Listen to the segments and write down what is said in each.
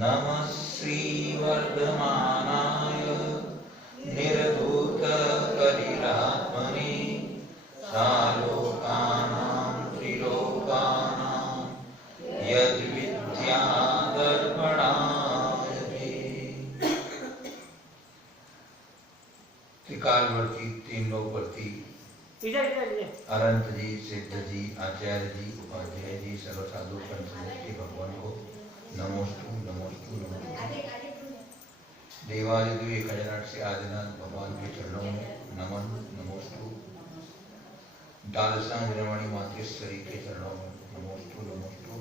नमः श्रीवर्धमानाय निर्धूतकलिरात्मने सालोकानां त्रिलोकानां यद्विद्यादर्पणाय ते। त्रिकालवर्ती तीन लोकवर्ती अनंत जी, सिद्ध जी, आचार्य जी, उपाध्याय जी, सर्वसाधु पंचमूर्ति भगवान को नमोस्तु नमोस्तु नमोस्तु। देवादिदेव खजनाट से आदिनाथ भगवान के चरणों में नमन नमोस्तु। दालसा निरमणि मातेश्वरी के चरणों में नमोस्तु नमोस्तु।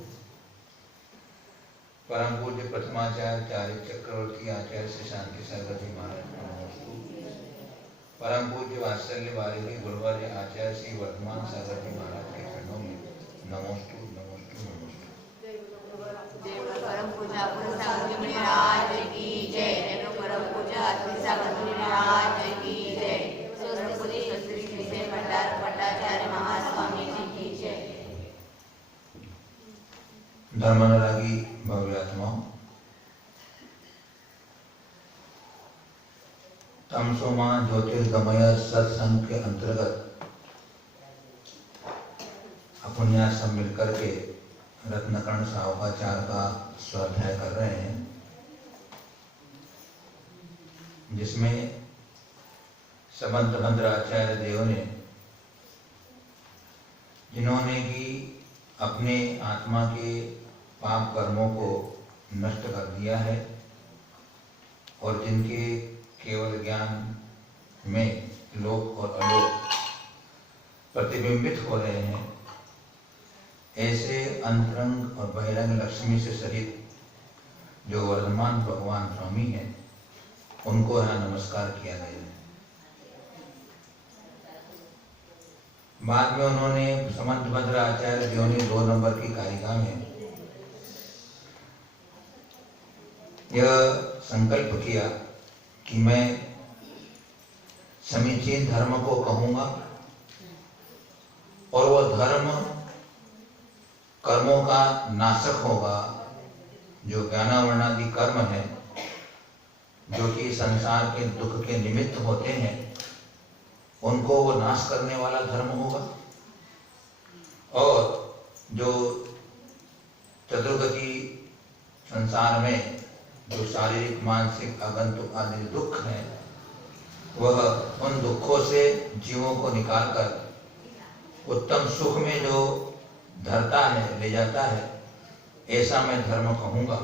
परम पूज्य प्रथमाचार्य चक्रवर्ती आचार्य श्री शांति सागर जी महाराज को नमोस्तु। परम पूज्य वात्सल्य वारिधि गुरुवर्य आचार्य श्री वर्धमान सागर जी महाराज के चरणों में नमोस्तु नमोस्तु नमोस्तु। परम पूजा सागर जी महाराज की जय। परम पूजा सागर जी महाराज की जय। स्वस्ति श्री विजय भट्टाचार्य महास्वामी जी की जय। धर्मानुरागी भव्यात्माओं, तमसोमा ज्योतिर्गमय सत्संग के अंतर्गत अपन यहाँ सब मिलकर के रत्नकर्ण सावकाचार का स्वाध्याय कर रहे हैं, जिसमें समंत भद्र आचार्य देव ने, जिन्होंने कि अपने आत्मा के पाप कर्मों को नष्ट कर दिया है और जिनके केवल ज्ञान में लोक और अलोक प्रतिबिंबित हो रहे हैं, ऐसे अंतरंग और बहिरंग लक्ष्मी से सहित जो वर्धमान भगवान स्वामी हैं, उनको यहाँ नमस्कार किया गया है। बाद में उन्होंने समंत भद्र आचार्य देव ने 2 नंबर की कारिका में यह संकल्प किया कि मैं समीचीन धर्म को कहूंगा और वो धर्म कर्मों का नाशक होगा। जो ज्ञानावरणादि कर्म है, जो कि संसार के दुख के निमित्त होते हैं, उनको वो नाश करने वाला धर्म होगा। और जो चतुर्गति संसार में जो शारीरिक मानसिक आगंतुक आदि दुख हैं, वह उन दुखों से जीवों को निकालकर उत्तम सुख में जो धरता है, ले जाता है, ऐसा मैं धर्म कहूंगा।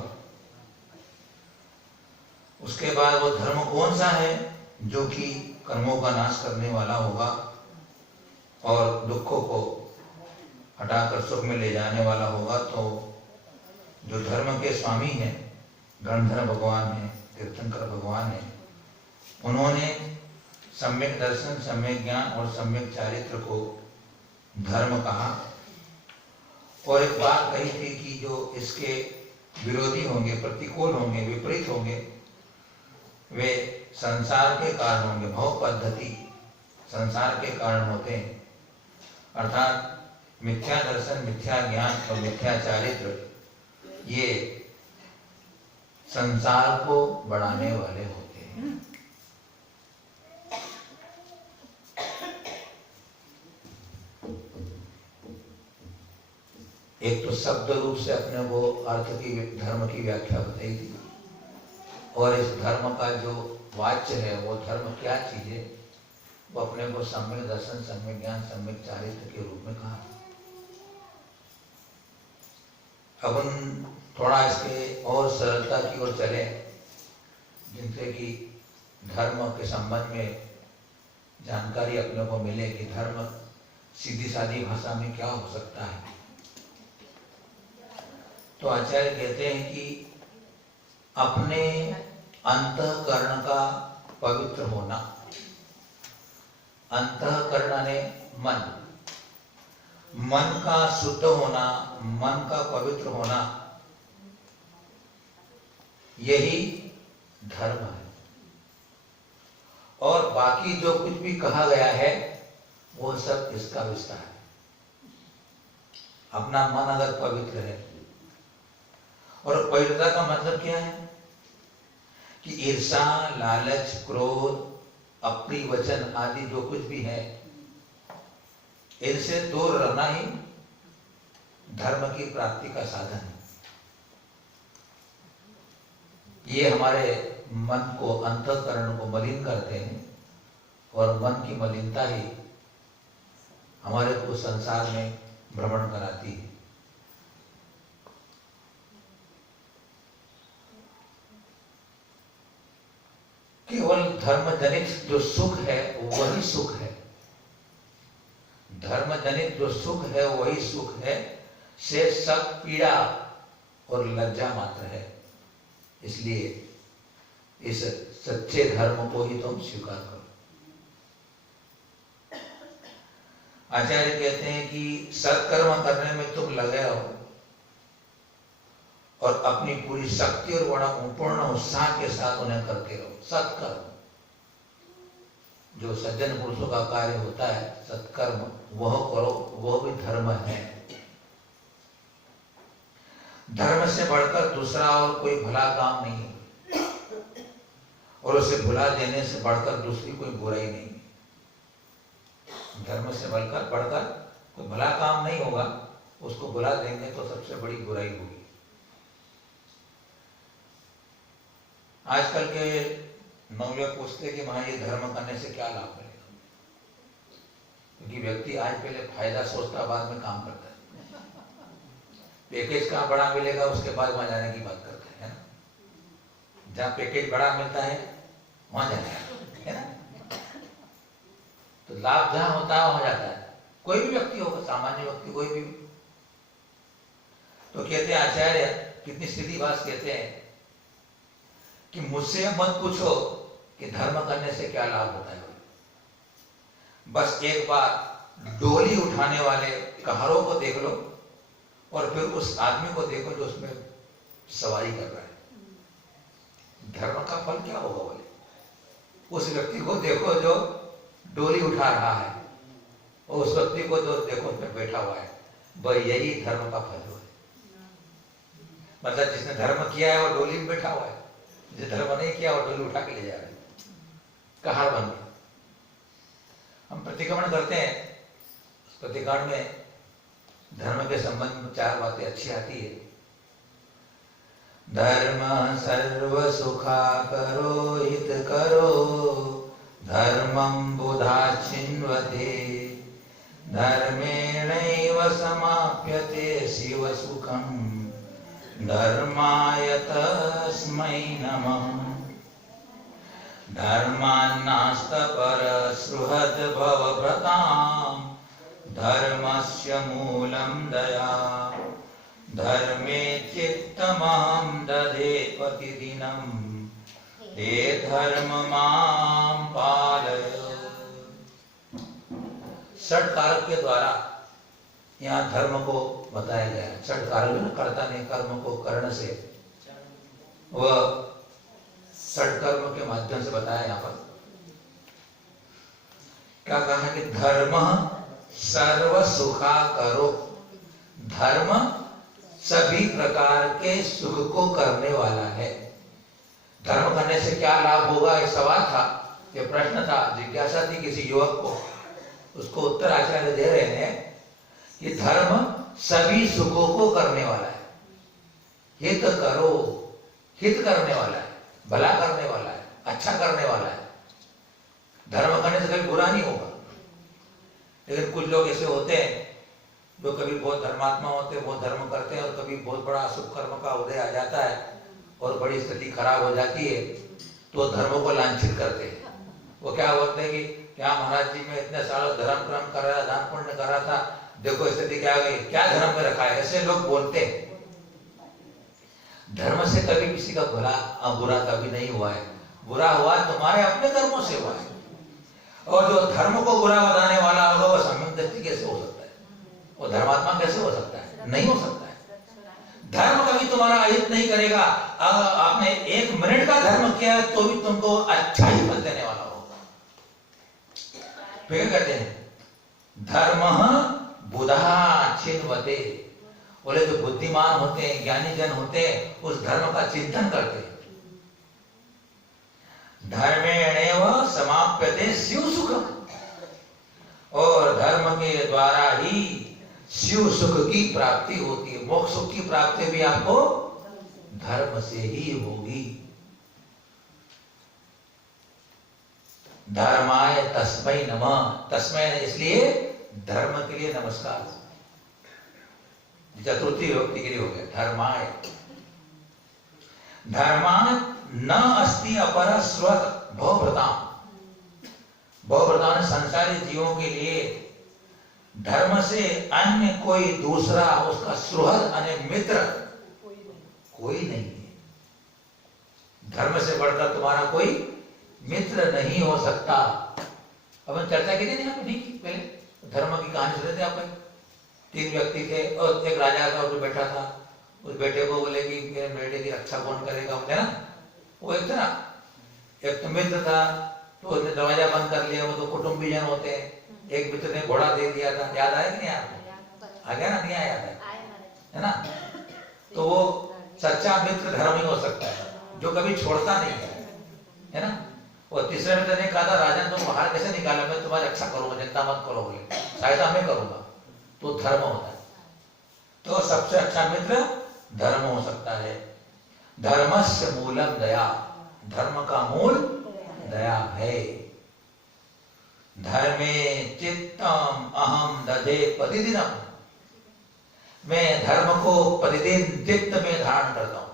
उसके बाद वो धर्म कौन सा है? जो कि कर्मों का नाश करने वाला होगा और दुखों को हटाकर सुख में ले जाने वाला होगा। तो जो धर्म के स्वामी हैं, गणधर भगवान हैं, तीर्थंकर भगवान हैं, उन्होंने सम्यक दर्शन, सम्यक ज्ञान और सम्यक चारित्र को धर्म कहा। और एक बात कही थी कि जो इसके विरोधी होंगे, प्रतिकूल होंगे, विपरीत होंगे, वे संसार के कारण होंगे। भव पद्धति संसार के कारण होते हैं, अर्थात मिथ्या दर्शन, मिथ्या ज्ञान और मिथ्या चारित्र ये संसार को बढ़ाने वाले होते हैं। एक तो शब्द रूप से अपने वो अर्थ की धर्म की व्याख्या बताई थी, और इस धर्म का जो वाच्य है, वो धर्म क्या चीज है, वो अपने को सम्यक दर्शन, सम्यक ज्ञान, सम्यक चारित्र के रूप में कहा। अब हम थोड़ा इसके और सरलता की ओर चले, जिनसे कि धर्म के संबंध में जानकारी अपने को मिले कि धर्म सीधी सादी भाषा में क्या हो सकता है। तो आचार्य कहते हैं कि अपने अंतःकरण का पवित्र होना। अंतःकरण ने मन, मन का शुद्ध होना, मन का पवित्र होना, यही धर्म है। और बाकी जो कुछ भी कहा गया है, वो सब इसका विस्तार है। अपना मन अगर पवित्र है और पवित्रता का मतलब क्या है कि ईर्षा, लालच, क्रोध, अप्रिय वचन आदि जो कुछ भी है, इनसे दूर रहना ही धर्म की प्राप्ति का साधन है। ये हमारे मन को, अंतःकरण को मलिन करते हैं और मन की मलिनता ही हमारे को संसार में भ्रमण कराती है। केवल धर्म जनित जो सुख है वही सुख है। धर्म जनित जो सुख है वही सुख है, से सब पीड़ा और लज्जा मात्र है। इसलिए इस सच्चे धर्म को ही तुम स्वीकार करो। आचार्य कहते हैं कि सत्कर्म करने में तुम लगे रहो और अपनी पूरी शक्ति और बड़ा पूर्ण उत्साह के साथ उन्हें करते रहो। सत्कर्म जो सज्जन पुरुषों का कार्य होता है, सत्कर्म वह करो, वह भी धर्म है। धर्म से बढ़कर दूसरा और कोई भला काम नहीं है, और उसे भुला देने से बढ़कर दूसरी कोई बुराई नहीं है। धर्म से बढ़कर कोई भला काम नहीं होगा, उसको भुला देंगे तो सबसे बड़ी बुराई होगी। आजकल के नवयुवक पूछते कि वहां ये धर्म करने से क्या लाभ मिलेगा, क्योंकि व्यक्ति आज पहले फायदा सोचता, बाद में काम करता है। पैकेज कहाँ बड़ा मिलेगा उसके बाद वहां जाने की बात करते हैं ना। जहाँ पैकेज बड़ा मिलता है वहां जाना है ना। तो लाभ जहां होता है वहां जाता है, कोई भी व्यक्ति होगा, सामान्य व्यक्ति कोई भी। तो कहते हैं आचार्य, कितनी सीधी बात कहते हैं कि मुझसे मत पूछो कि धर्म करने से क्या लाभ होता है। बस एक बार डोली उठाने वाले कहारों को देख लो और फिर उस आदमी को देखो जो उसमें सवारी कर रहा है। धर्म का फल क्या होगा बोले? उस व्यक्ति को देखो जो डोली उठा रहा है और उस व्यक्ति को जो देखो उसमें बैठा हुआ है, वह यही धर्म का फल है। मतलब जिसने धर्म किया है वो डोली में बैठा हुआ है, जिसने धर्म नहीं किया वो डोली उठा के ले जा रहे हैं, कहार बन गए। हम प्रतिक्रमण करते हैं, प्रतिक्रमण में धर्म के संबंध में 4 बातें अच्छी आती है। धर्म सर्व सुखा करो, हित करो, धर्मं बुधा छिन्वते, धर्मेणैव समाप्यते शिव सुखं, धर्माय तस्मै नमः। धर्मान्नास्त परसृहद् भवभृतां, धर्मस्य मूलं दया, धर्मे चित्तमहं दधे प्रतिदिनं, हे धर्म मां पालय। षट कारक के द्वारा यहाँ धर्म को बताया गया है। षट कारक कर्ता ने कर्म को कर्ण से, वह षट कर्म के माध्यम से बताया। यहाँ पर क्या कहा है कि धर्म सर्व सुखा करो, धर्म सभी प्रकार के सुख को करने वाला है। धर्म करने से क्या लाभ होगा, ये सवाल था, ये प्रश्न था, जिज्ञासा थी किसी युवक को। उसको उत्तर आचार्य दे रहे हैं कि धर्म सभी सुखों को करने वाला है। हित करो, हित करने वाला है, भला करने वाला है, अच्छा करने वाला है। धर्म करने से कभी बुरा नहीं होगा। लेकिन कुछ लोग ऐसे होते हैं जो कभी बहुत धर्मात्मा होते हैं, बहुत धर्म करते हैं, और कभी बहुत बड़ा अशुभ कर्म का उदय आ जाता है और बड़ी स्थिति खराब हो जाती है, तो धर्म को लांछित करते हैं। वो क्या बोलते हैं कि क्या महाराज जी में इतने सालों धर्म कर्म कर रहा, दान पुण्य कर रहा था, देखो स्थिति क्या गई, क्या धर्म में रखा है। ऐसे लोग बोलते हैं। धर्म से कभी किसी का बुरा कभी नहीं हुआ है। बुरा हुआ तुम्हारे अपने कर्मों से हुआ है। और जो धर्म को बुरा बताने वाला होगा वो सम्यक दृष्टि कैसे हो सकता है, वो धर्मात्मा कैसे हो सकता है? नहीं हो सकता है। धर्म कभी तुम्हारा अहित नहीं करेगा। अगर आपने 1 मिनट का धर्म किया तो भी तुमको अच्छा ही फल देने वाला होगा। फिर कहते हैं धर्म बुधा छिन्वते, बोले जो बुद्धिमान होते हैं, ज्ञानी जन होते हैं, उस धर्म का चिंतन करते हैं। धर्मेणैव समाप्यते शिव सुखम, और धर्म के द्वारा ही शिव सुख की प्राप्ति होती है। मोक्ष सुख की प्राप्ति भी आपको धर्म से ही होगी। धर्माय तस्मै नमः, तस्मै इसलिए धर्म के लिए नमस्कार, चतुर्थी विभक्ति के लिए हो गया धर्माय। धर्मान न अस्ति अपर स्वर्ग भवभृताम, भवभृताम संसारी जीवों के लिए धर्म से अन्य कोई दूसरा उसका सुहृद अने मित्र कोई नहीं है। धर्म से बढ़कर तुम्हारा कोई मित्र नहीं हो सकता। अब हम चर्चा की थी ना नहीं की पहले, धर्म की कहानी सुने थे आप। 3 व्यक्ति थे और एक राजा था, जो बैठा था, उस बेटे को बोले कि मेरे बेटे की रक्षा कौन करेगा, बोले ना। वो एक था ना, एक तो मित्र था, तो उसने दरवाजा बंद कर लिया, वो तो कुटुंबी जन होते हैं। एक मित्र ने घोड़ा दे दिया था, याद आया कि नहीं आपको? आ गया ना, नहीं आया है ना। तो वो सच्चा मित्र धर्म ही हो सकता है, जो कभी छोड़ता नहीं है ना। और तीसरे मित्र ने कहा था, राजन तुम बाहर कैसे निकाला, मैं तुम्हारी रक्षा करूंगा, चिंता मत करो, बोले सहायता मैं करूंगा। तो धर्म होता है। तो सबसे अच्छा मित्र धर्म हो सकता है। धर्मस्य मूलम दया, धर्म का मूल दया है। धर्मे चित्तम अहम दधे प्रतिदिनम, मैं धर्म को प्रतिदिन चित्त में धारण करता हूं।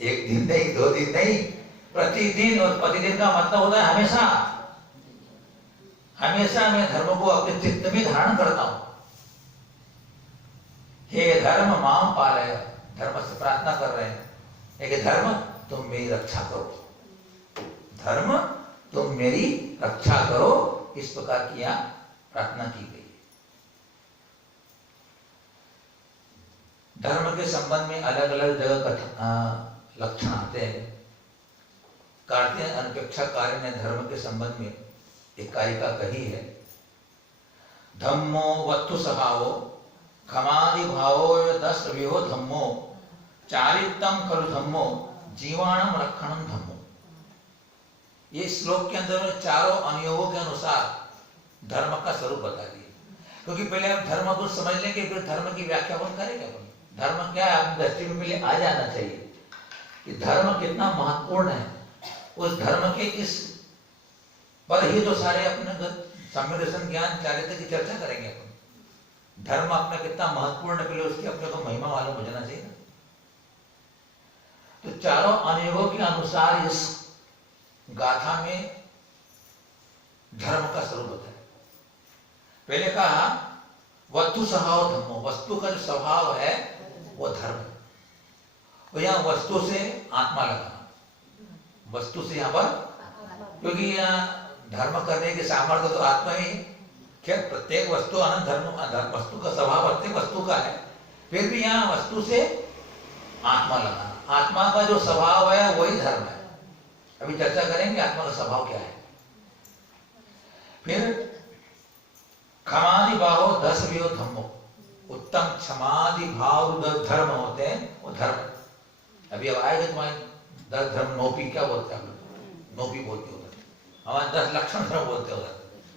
एक दिन नहीं, 2 दिन नहीं, प्रतिदिन। और प्रतिदिन का मतलब होता है हमेशा। हमेशा मैं धर्म को अपने चित्त में धारण करता हूं। हे धर्म माम पालय, धर्म से प्रार्थना कर रहे हैं कि धर्म तुम मेरी रक्षा करो, धर्म तुम मेरी रक्षा करो। इस प्रकार की यहां प्रार्थना की गई। धर्म के संबंध में अलग अलग जगह लक्षण आते हैं। कार्तिक अनुपेक्षाचार्य ने धर्म के संबंध में एक कारिका कही है। धम्मो वत्तु स्वभावो खमादि भावो दस विहो धम्मो चारित्रम खलु धम्मो जीवाणम रक्षणम धम्मो। ये श्लोक के अंदर चारों अनुयोगों के अनुसार धर्म का स्वरूप बता दिया। क्योंकि पहले आप धर्म को समझ लेंगे, फिर धर्म की व्याख्या कौन करेगा। धर्म क्या है, आपकी दृष्टि में पहले आ जाना चाहिए कि धर्म कितना महत्वपूर्ण है। उस धर्म के इस पर ही तो सारे अपने सम्यक दर्शन ज्ञान चारित्र की चर्चा करेंगे। अपन धर्म अपना कितना महत्वपूर्ण है, पहले उसकी अपने को महिमा मालूम हो जाना चाहिए। तो चारों अनुयोगों के अनुसार इस गाथा में धर्म का स्वरूप होता है। पहले कहा वस्तु स्वभाव धर्मो, वस्तु का जो स्वभाव है वो धर्म है। तो यहाँ वस्तु से आत्मा लगाना, वस्तु से यहाँ पर, क्योंकि धर्म करने के सामर्थ्य तो आत्मा ही है। क्या प्रत्येक वस्तु अनंत धर्म, वस्तु का स्वभाव प्रत्येक वस्तु का है, फिर भी यहाँ वस्तु से आत्मा लगाना, आत्मा का जो स्वभाव है वही धर्म है। अभी चर्चा करेंगे आत्मा का स्वभाव क्या है। फिर क्षमादि भाव 10 वियो धम्मो, उत्तम क्षमादि भाव धर्म होते हैं वो धर्म। अभी अब आएगा तुम्हारे 10 धर्म, नौपी क्या बोलते हैं, नौपी बोलते हो हमारे 10 लक्षण धर्म बोलते हो,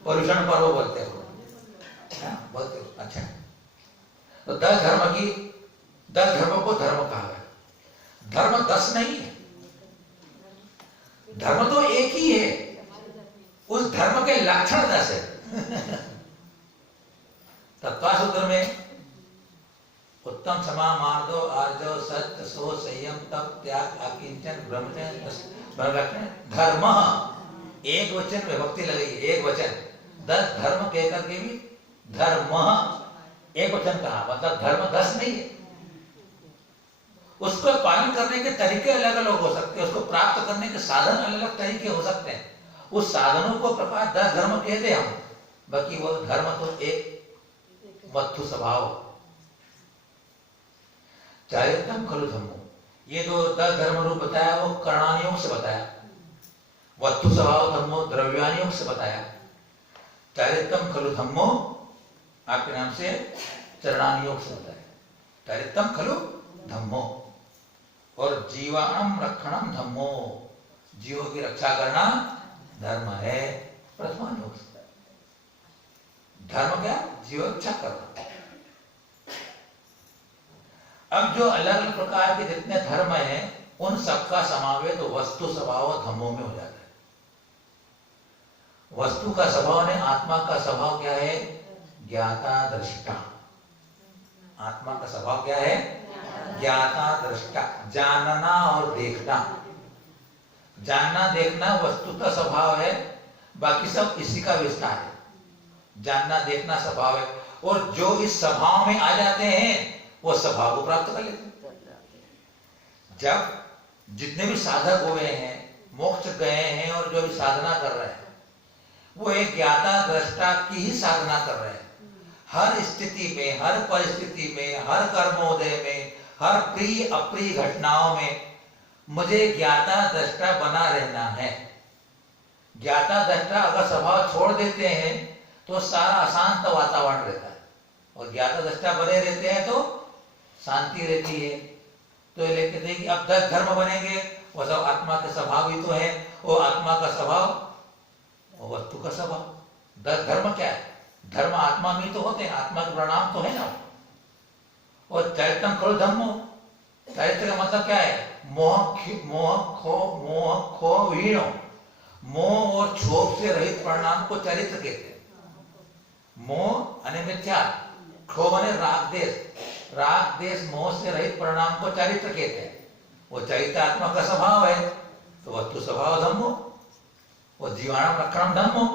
परुषण पर्व बोलते हो, बोलते हो। अच्छा, तो 10 धर्म की 10 धर्म को धर्म कहा है। धर्म 10 नहीं है, धर्म तो एक ही है, उस धर्म के लक्षण 10 है। तत्वासूत्र में उत्तम क्षमा मार्दो आर्जव सत्य सो संयम तप त्याग अकिंचन ब्रह्मचर्य धर्म, एक वचन विभक्ति लगी, एक वचन। 10 धर्म कहकर के भी धर्म एक वचन कहा, मतलब धर्म 10 नहीं है। उसको पालन करने के तरीके अलग अलग हो सकते हैं, उसको प्राप्त करने के साधन अलग अलग तरीके हो सकते हैं। उस साधनों को प्रकार 10 धर्म कहते हैं हम, बाकी वो धर्म तो एक वस्तु स्वभाव। चारित्रम खलु धम्मो, ये जो 10 धर्म रूप बताया वो कर्णानियोग से बताया, वस्तु स्वभाव धर्मो द्रव्यानियोग से बताया। चारित्रम खलु धम्मो आपके नाम से चरणानियोग से बताया। चरित्रम खलु धम्मो, और जीवाणम रक्षणम धम्मो, जीवों की रक्षा करना धर्म है। प्रथमानुग धर्म क्या? जीव रक्षा करना। अब जो अलग अलग प्रकार के जितने धर्म हैं उन सबका समावेश वस्तु स्वभाव धर्मों में हो जाता है। वस्तु का स्वभाव ने आत्मा का स्वभाव क्या है? ज्ञाता दृष्टा। आत्मा का स्वभाव क्या है? ज्ञाता दृष्टा, जानना और देखना। जानना देखना वस्तु का स्वभाव है, बाकी सब इसी का विस्तार है। जानना देखना स्वभाव है, और जो इस स्वभाव में आ जाते हैं वो स्वभाव को प्राप्त कर लेते हैं। जब जितने भी साधक हुए हैं, मोक्ष गए हैं और जो भी साधना कर रहे हैं, वो एक ज्ञाता दृष्टा की ही साधना कर रहे हैं। हर स्थिति में, हर परिस्थिति में, हर कर्मोदय में, हर प्रिय अप्रिय घटनाओं में मुझे ज्ञाता दृष्टा बना रहना है। ज्ञाता दृष्टा अगर स्वभाव छोड़ देते हैं तो सारा अशांत वातावरण रहता है, और ज्ञाता दृष्टा बने रहते हैं तो शांति रहती है। तो लेके देखिए अब 10 धर्म बनेंगे, वो सब आत्मा के स्वभाव ही तो है। वो आत्मा का स्वभाव और वस्तु का स्वभाव। 10 धर्म क्या है? धर्म आत्मा में तो होते हैं, आत्मा के परिणाम तो है ना। और चरित्रम खलु धम्मो, चरित्र का मतलब क्या है? मोह खो वीणो, मोह और क्षोभ से रहित परिणाम को चरित्र कहते हैं। मोह अने मिथ्या, क्षोभ अने राग देश, राग देश मोह से रहित परिणाम को चरित्र कहते हैं। वो चरित्र आत्मा का स्वभाव है, तो वस्तु स्वभाव धम्मो, वो जीवाणम रक्षणम धम्मो।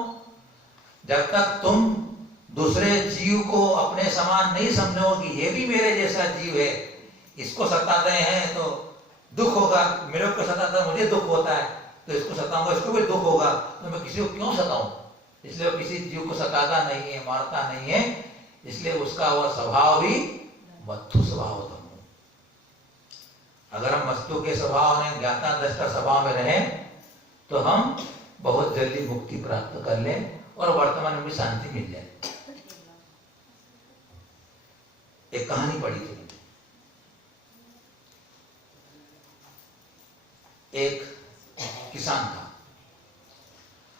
जब तक तुम दूसरे जीव को अपने समान नहीं समझोगी, ये भी मेरे जैसा जीव है, इसको सताते हैं तो दुख होगा, मेरे को सताता मुझे दुख होता है, तो इसको सताऊंगा इसको भी दुख होगा, तो मैं किसी को क्यों सताऊं? इसलिए वो किसी जीव को सताता नहीं है, मारता नहीं है, इसलिए उसका वह स्वभाव भी वस्तु स्वभाव होता है। अगर हम वस्तु के स्वभाव में, ज्ञाता दृष्टा स्वभाव में रहें तो हम बहुत जल्दी मुक्ति प्राप्त कर लें और वर्तमान में भी शांति मिल जाए। एक कहानी पढ़ी थी, एक किसान था,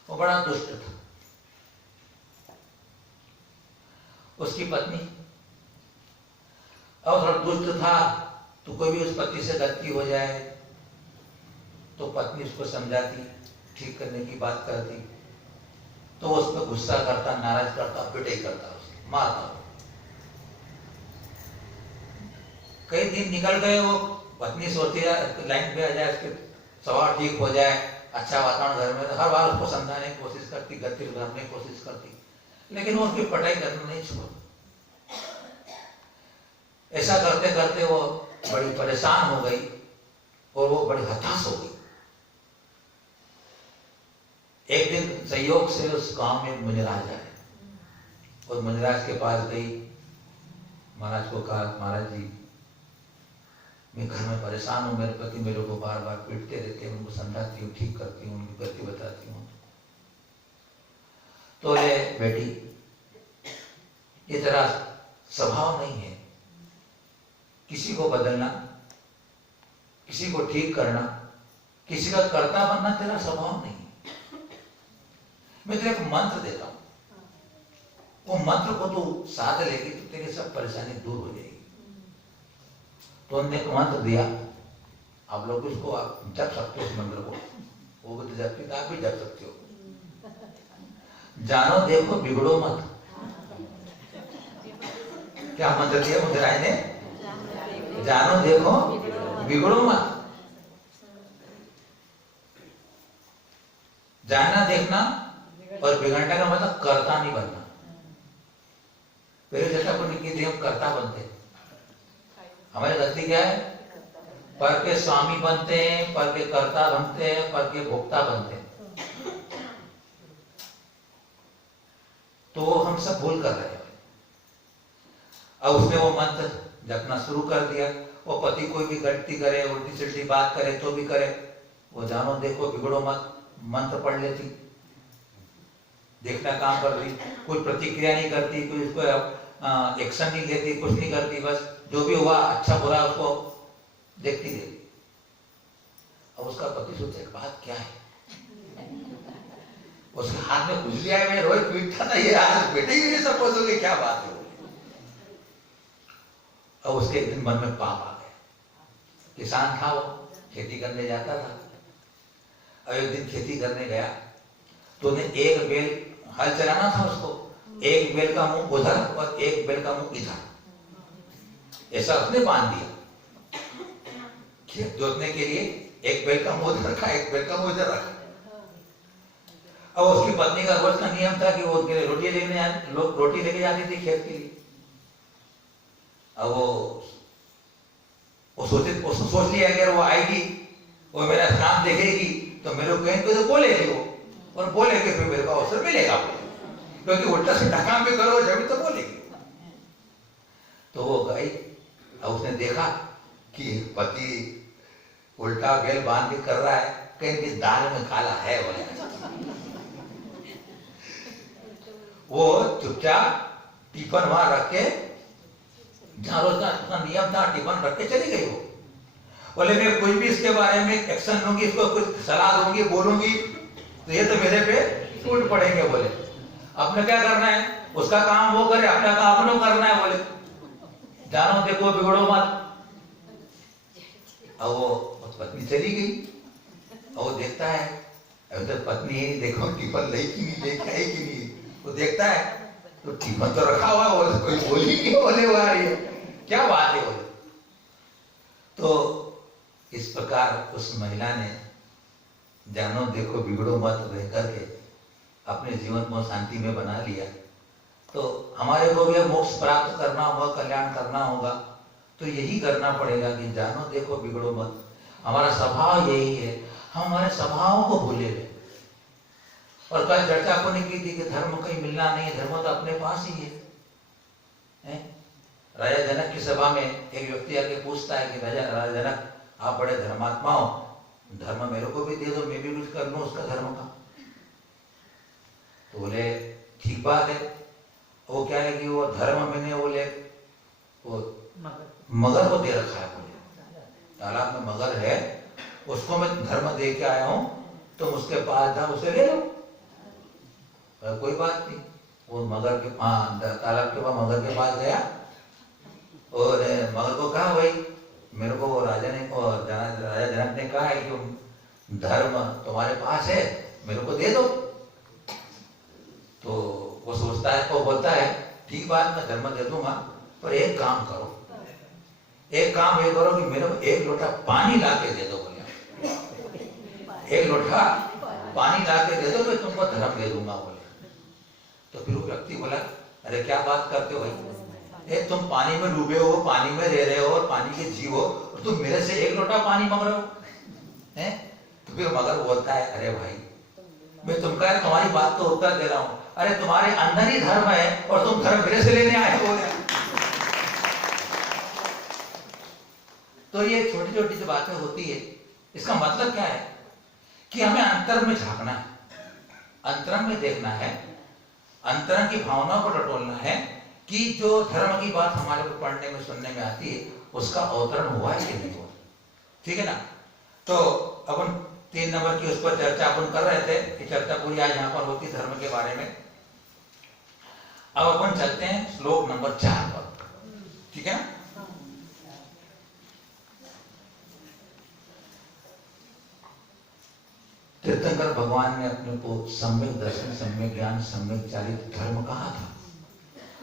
वो बड़ा दुष्ट था। उसकी पत्नी, और थोड़ा दुष्ट था तो कोई भी उस पति से गलती हो जाए तो पत्नी उसको समझाती, ठीक करने की बात करती, तो वो उस पर गुस्सा करता, नाराज करता, पिटाई करता, उसे मारता। कई दिन निकल गए, वो पत्नी सोचती है लाइन पे आ जाए, उसके स्वभाव ठीक हो जाए, अच्छा वातावरण घर में, हर बार उसको समझाने की कोशिश करती, गलती सुधारने की कोशिश करती, लेकिन वो उसकी पिटाई करना नहीं छोड़। ऐसा करते करते वो बड़ी परेशान हो गई और वो बड़ी हताश हो गई। एक दिन संयोग से उस गांव में मुनिराज आए और मुनिराज के पास गई, महाराज को कहा, महाराज जी मैं घर में परेशान हूँ, मेरे पति मेरे को बार बार पीटते रहते हैं, उनको समझाती हूँ, ठीक करती हूँ, उनकी गलती बताती हूँ। तो ये बेटी, ये तेरा स्वभाव नहीं है, किसी को बदलना, किसी को ठीक करना, किसी का कर्ता बनना तेरा स्वभाव नहीं है। मैं तेरे को मंत्र देता हूं, वो मंत्र को तू साथ लेगी तो तेरी सब परेशानी दूर हो जाएगी। तो उन्होंने एक मंत्र दिया, आप लोग उसको आप जप सकते हो, उस मंत्र को, वो भी जपती तो आप भी जप सकते हो। जानो देखो बिगड़ो मत। क्या मंत्र दिया मुद्राए ने? जानो देखो बिगड़ो मत। जानना देखना और बिगड़ने का मतलब कर्ता नहीं बनना। पहले जैसा को लिखी थी, हम कर्ता बनते हैं। हमारी गलती क्या है? पर के स्वामी बनते हैं, पर के कर्ता बनते हैं, पर के भोक्ता बनते हैं। तो हम सब भूल कर रहे हैं। अब उसने वो मंत्र जपना शुरू कर दिया। वो पति कोई भी गलती करे, उल्टी सिल्टी बात करे तो भी करे, वो जानो देखो बिगड़ो मत मंत्र पढ़ लेती, देखना काम कर रही, कोई प्रतिक्रिया नहीं करती, कोई उसको एक्शन नहीं लेती, कुछ नहीं करती, बस जो भी हुआ अच्छा बुरा उसको देखती रही। अब उसका पति सोचे बात क्या है, उसके हाथ में खुजली आई, मैं रोज पीटता था, ये आज बेटे ही नहीं सपोज हो गई, क्या बात है। अब उसके एक दिन मन में पाप आ गया। किसान था वो, खेती करने जाता था। अब एक दिन खेती करने गया तो उन्हें एक बैल, हल चलाना था उसको, एक बैल का मुंह उधर और एक बैल का मुंह इधर, ऐसा उसने बांध दिया। खेत जोतने के लिए एक बैल का मुंह उधर रखा, एक बैल का मुंह इधर रखा। अब उसकी पत्नी का रोज का नियम था कि वो उनके लिए रोटी लेके जाती थी खेत के लिए। अब वो सोच लिया अगर वो आएगी, वो मेरा काम देखेगी तो मेरे को कहीं तो बोलेगी वो, और बोलेगी फिर मेरे को अवसर मिलेगा, क्योंकि उल्टा सीधा काम भी करो जब तो बोलेगी। तो वो गई, अब उसने देखा कि पति उल्टा बैल बांध के कर रहा है, कहीं की दाल में काला है बोले। वो चुपचाप टिफिन वहां रख के, जहां रोज का नियम था टिफिन रख के चली गई। वो बोले मैं कोई भी इसके बारे में एक्शन लूंगी, इसको कुछ सलाह दूंगी, बोलूंगी तो ये तो मेरे पे टूट पड़ेंगे। बोले अपने क्या करना है, उसका काम वो करे, अपना काम अपने करना है। बोले जानो देखो बिगड़ो मत। अब वो पत्नी चली गई, और वो देखता है अभी तो पत्नी है, देखो टिफिन ले कि नहीं, लेके आई कि नहीं। वो देखता है तो टिफिन तो रखा हुआ है, कोई बोली नहीं, बोले हुआ है, क्या बात है। बोले तो इस प्रकार उस महिला ने जानो देखो बिगड़ो मत रह करके अपने जीवन को शांति में बना लिया। तो हमारे को भी मोक्ष प्राप्त करना होगा, कल्याण करना होगा, तो यही करना पड़ेगा कि जानो देखो बिगड़ो मत। हमारा स्वभाव यही है, हम हमारे स्वभाव को भूले हुए। और कल चर्चा को नहीं की थी कि धर्म कहीं मिलना नहीं है, धर्म तो अपने पास ही है? राजा जनक की सभा में एक व्यक्ति आके पूछता है कि राजा जनक आप बड़े धर्मात्मा हो, धर्म मेरे को भी दे दो, मैं भी कुछ कर लूं उसका धर्म का। तो बोले ठीक बात है। वो क्या है कि वो धर्म मैंने बोले वो मगर को दे रखा है। बोले तालाब में मगर है, उसको मैं धर्म दे के आया हूं, तुम उसके पास जाओ उसे ले लो। कोई बात नहीं। वो मगर के तालाब के पास मगर के पास गया और मगर को कहा भाई मेरे को राजा जनक ने कहा है कि धर्म तुम्हारे पास है, मेरे को दे दो। तो वो सोचता है, वो बोलता है ठीक बात, मैं धर्म दे दूंगा, पर एक काम करो, एक काम ये करो कि मेरे को एक लोटा पानी ला के दे दो। बोले एक लोटा पानी ला के दे दो, मैं तुमको धर्म दे दूंगा। बोले तो फिर वो व्यक्ति बोला अरे क्या बात करते हो भाई, तुम पानी में डूबे हो, पानी में रह रहे हो और पानी के जीव हो, और तुम मेरे से एक लोटा पानी मांग रहे हो हैं? तो फिर मगर बोलता है अरे भाई मैं तुम्हारी बात तो उत्तर दे रहा हूं, अरे तुम्हारे अंदर ही धर्म है और तुम धर्म मेरे से लेने आए हो। तो ये छोटी छोटी जो बातें होती है, इसका मतलब क्या है कि हमें अंतर में झांकना है, अंतरंग में देखना है, अंतरंग की भावनाओं को टटोलना है कि जो धर्म की बात हमारे को पढ़ने में सुनने में आती है उसका अवतरण हुआ है कि नहीं हुआ। ठीक है ना। तो अपन 3 नंबर की उस पर चर्चा अपन कर रहे थे कि चर्चा पूरी आज यहाँ पर होती धर्म के बारे में। अब अपन चलते हैं श्लोक नंबर 4 पर। ठीक है ना। तीर्थंकर भगवान ने अपने को सम्यक दर्शन, सम्यक ज्ञान, सम्यक चारित्र धर्म कहा था।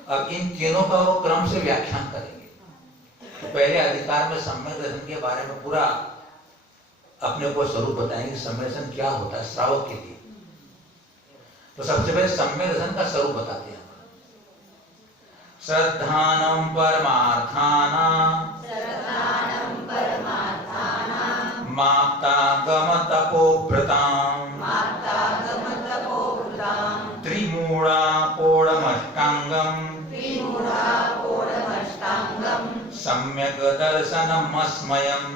अब इन तीनों का वो क्रम से व्याख्यान करेंगे। तो पहले अधिकार में सम्यक दर्शन के बारे में पूरा अपने को स्वरूप बताएंगे, सम्यक दर्शन क्या होता है श्रावक के लिए। तो सबसे पहले सम्यक दर्शन का स्वरूप बताते हैं। श्रद्धानम परमार्थानां माप्तागमतपोभृतां त्रिमूढापोढमष्टाङ्गं सम्यक् दर्शनमस्मयम्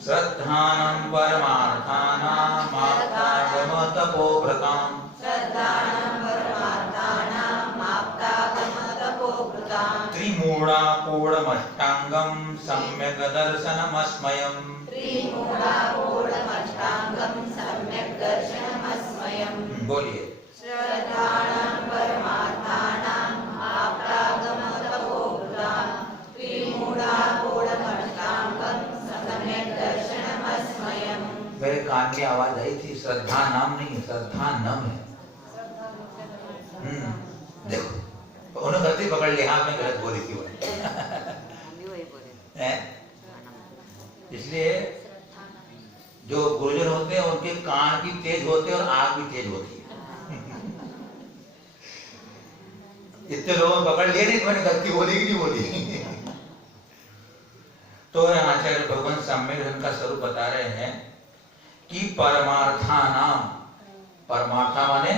श्रद्धानं परमार्थानां माप्तागमतपोभृतां त्रिमूढापूर्णमष्टाङ्गं सम्यक् दर्शनमस्मयम् त्रिमूढापूर्णमष्टाङ्गं सम्यक् दर्शनमस्मयम्। बोलिए। श्रद्धानां परमार्थानां आप्तागमतपोक्तां त्रिमूढापूर्णमष्टाङ्गं सम्यक् दर्शनमस्मयम्। मेरे कान में आवाज आई थी, श्रद्धा नाम नहीं, श्रद्धा नम है। देखो उन्होंने गलती पकड़ ली, हाँ मैं गलत बोली थी। इसलिए जो गुरुजन होते हैं उनके कान भी तेज होते हैं और आंख भी तेज होती है। इतने लोगों ने पकड़ लिए नहीं, मैंने गलती बोली कि नहीं बोली। तो आचार्य भगवान सम्मेलन का स्वरूप बता रहे हैं कि परमार्था नाम, परमार्था माने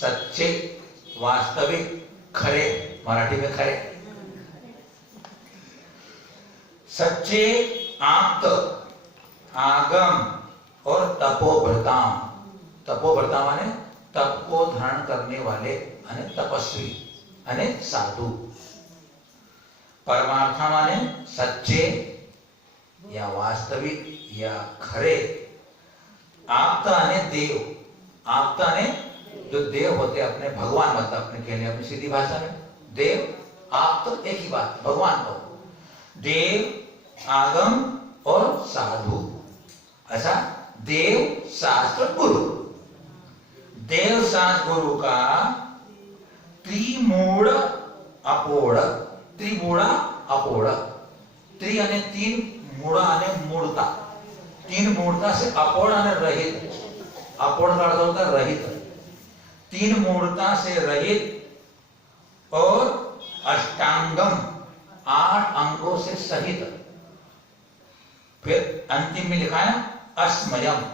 सच्चे, वास्तविक, खरे, मराठी में खरे, सच्चे, आप्त, आगम और तपोभृताम। तपोभृता माने तप को धारण करने वाले, यानी तपस्वी, यानी साधु। परमार्था माने सच्चे या वास्तविक या खरे। आप्त यानी देव, आप्त यानी जो देव होते अपने, भगवान मतलब अपने कहने अपनी सीधी भाषा में देव, आप्त एक ही बात, भगवान को देव, आगम और साधु। ऐसा देव, शास्त्र, गुरु। देव शास्त्र गुरु का त्रिमूढ़ अपोढ़, त्रिमूढ़ा अपोढ़, त्रि यानी तीन, मूढ़ा यानी मूढ़ता, तीन मूढ़ता से अपोढ़ यानी रहित, अपोढ़ का अर्थ होता है रहित, तीन मूढ़ता से रहित और अष्टांगम, 8 अंगों से सहित। फिर अंतिम में लिखा है अस्मयम,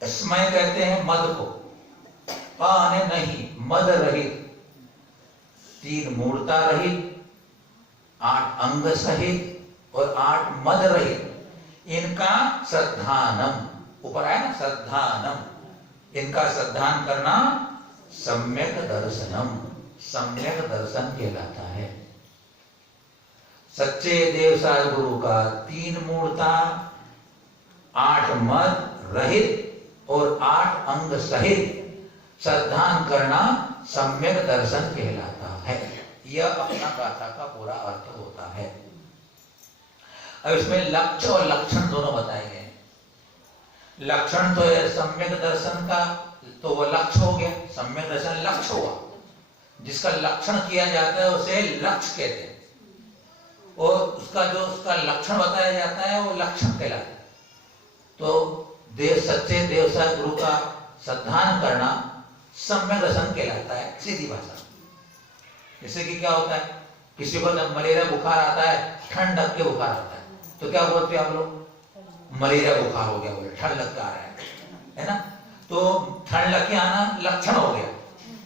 स्मय कहते हैं मद को, आने नहीं, मद रहित, 3 मूढ़ता रहित, 8 अंग सहित और 8 मद रहित। इनका श्रद्धानम, ऊपर आया ना श्रद्धानम, इनका श्रद्धान करना सम्यक दर्शनम, सम्यक दर्शन कहलाता है। सच्चे देवसार गुरु का 3 मूढ़ता, 8 मद रहित और 8 अंग सहित श्रद्धान करना सम्यक दर्शन कहलाता है। यह अपना गाथा का पूरा अर्थ होता है। अब इसमें लक्ष्य और लक्षण दोनों बताए गए। लक्षण तो है सम्यक दर्शन का, तो वो लक्ष्य हो गया, सम्यक दर्शन लक्ष्य हुआ। जिसका लक्षण किया जाता है उसे लक्ष्य कहते हैं, और उसका जो उसका लक्षण बताया जाता है वो लक्षण कहलाता है। तो देव, सच्चे देवसार गुरु का श्रद्धान करना सम्यक दर्शन कहलाता है, सीधी भाषा। जैसे कि क्या होता है, किसी को जब मलेरिया बुखार आता है, ठंड लग के बुखार आता है, तो क्या बोलते हैं आप लोग, मलेरिया बुखार हो गया, बोले ठंड लग के आ रहा है ना। तो ठंड लग के आना लक्षण हो गया,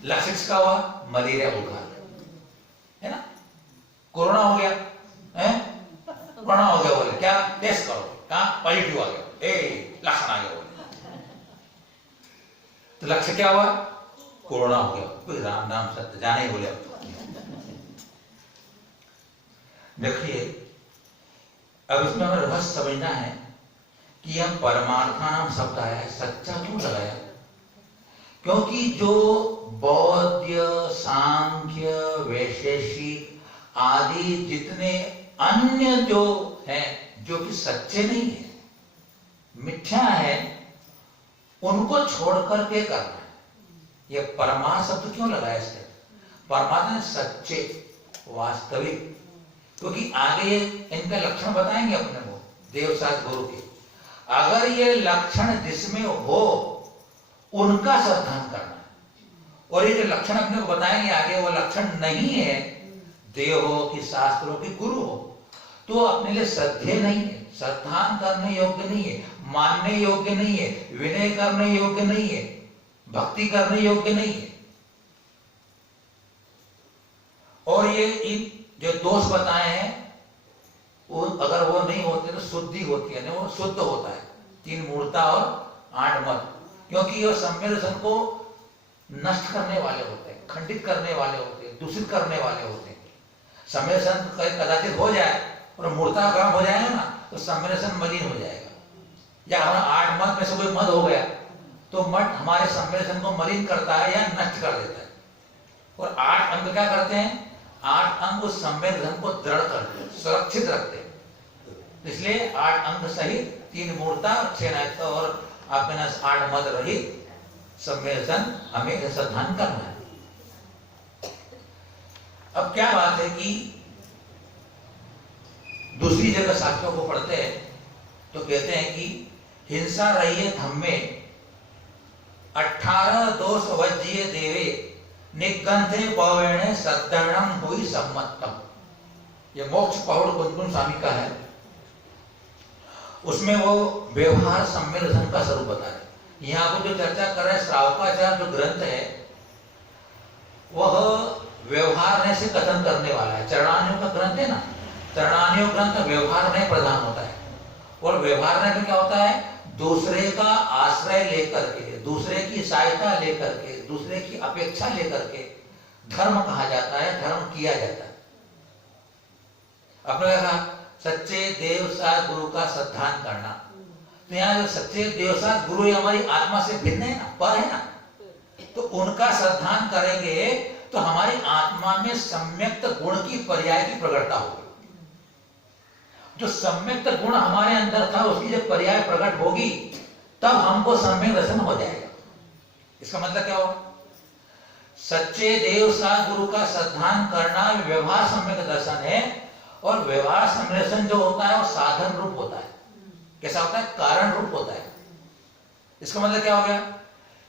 लक्षण किसका हुआ, मलेरिया बुखार, है ना। कोरोना हो गया, कोरोना हो गया, बोले क्या टेस्ट करो, क्या पॉजिटिव आ गया, लक्षण आ गया, बोले तो लक्ष्य क्या हुआ, कोरोना हो गया, कोई राम नाम सत्य जाने ही बोले। देखिए अब इसमें हमें रहस्य समझना है कि हम परमार्थानाम शब्द आया है, सच्चा क्यों लगाया, क्योंकि जो बौद्ध, सांख्य, वैशेषिक आदि जितने अन्य जो हैं, जो कि सच्चे नहीं है, मिथ्या है, उनको छोड़ करके करना है। ये परमार्थ शब्द क्यों लगाया इसके, परमार्थ सच्चे, वास्तविक, क्योंकि आगे इनका लक्षण बताएंगे अपने को देवसार गुरु के। अगर ये लक्षण जिसमें हो उनका श्रद्धान करना है, और ये जो लक्षण अपने को बताएंगे आगे वो लक्षण नहीं है, देव हो कि शास्त्र हो कि गुरु हो, तो अपने लिए श्रद्धेय नहीं है, श्रद्धान करने योग्य नहीं है, मानने योग्य नहीं है, विनय करने योग्य नहीं है, भक्ति करने योग्य नहीं है। और ये इन जो दोष बताए हैं वो अगर वो नहीं होते तो शुद्धि होती है, वो शुद्ध होता है, 3 मूढ़ता और 8 मद, क्योंकि ये सम्यक दर्शन को नष्ट करने वाले होते हैं, खंडित करने वाले होते हैं, दूषित करने वाले होते हैं। सम्मिलेशन कदाचित हो जाए और मूर्ता काम हो जाएगा ना तो सम्मिलेशन मलिन हो जाएगा। या हमारा 8 मत में से कोई मत हो गया तो मठ हमारे सम्मिलेशन को मलिन करता है या नष्ट कर देता है। और 8 अंग क्या करते हैं? 8 अंग उस सम्मिलेशन को दृढ़ करते हैं, सुरक्षित रखते हैं। इसलिए 8 अंग सहित 3 मूर्ता 6 नायक और आपके पास 8 मत रहित सम्मिलेशन हमें सावधान करना है। अब क्या बात है कि दूसरी जगह शास्त्रों को पढ़ते हैं तो कहते हैं कि हिंसा रहिए धम्मे 18 दोष वज्जीय देवे निगंथे पवेणे सद्धरणम हुई सम्मतम। ये मोक्ष पौड़ कुंदकुन स्वामी का है। उसमें वो व्यवहार सम्मिलेशन का स्वरूप बता रहे। यहाँ पर जो चर्चा कर रहे हैं श्रावकाचार्य जो ग्रंथ है वह व्यवहार से कथन करने वाला है। चरणान्यों का ग्रंथ है ना, चरणान्यों ग्रंथ व्यवहार में प्रधान होता है। और व्यवहार में क्या होता है? दूसरे का आश्रय लेकर के, दूसरे की सहायता लेकर के, दूसरे की अपेक्षा लेकर के धर्म कहा जाता है, धर्म किया जाता है। आपने कहा सच्चे देव साथ गुरु का श्रद्धान करना, तो यहाँ जो सच्चे देव साथ गुरु हमारी आत्मा से भिन्न है ना, पर है ना, तो उनका श्रद्धान करेंगे तो हमारी आत्मा में सम्यक्त गुण की पर्याय की प्रकटता होगी। जो सम्यक्त गुण हमारे अंदर था उसकी जब पर्याय प्रकट होगी तब हमको सम्यक दर्शन हो जाएगा। इसका मतलब क्या होगा? सच्चे देव साथ गुरु का श्रद्धान करना व्यवहार सम्यक दर्शन है। और व्यवहार सम्मिलेशन जो होता है वो साधन रूप होता है। कैसा होता है? कारण रूप होता है। इसका मतलब क्या हो गया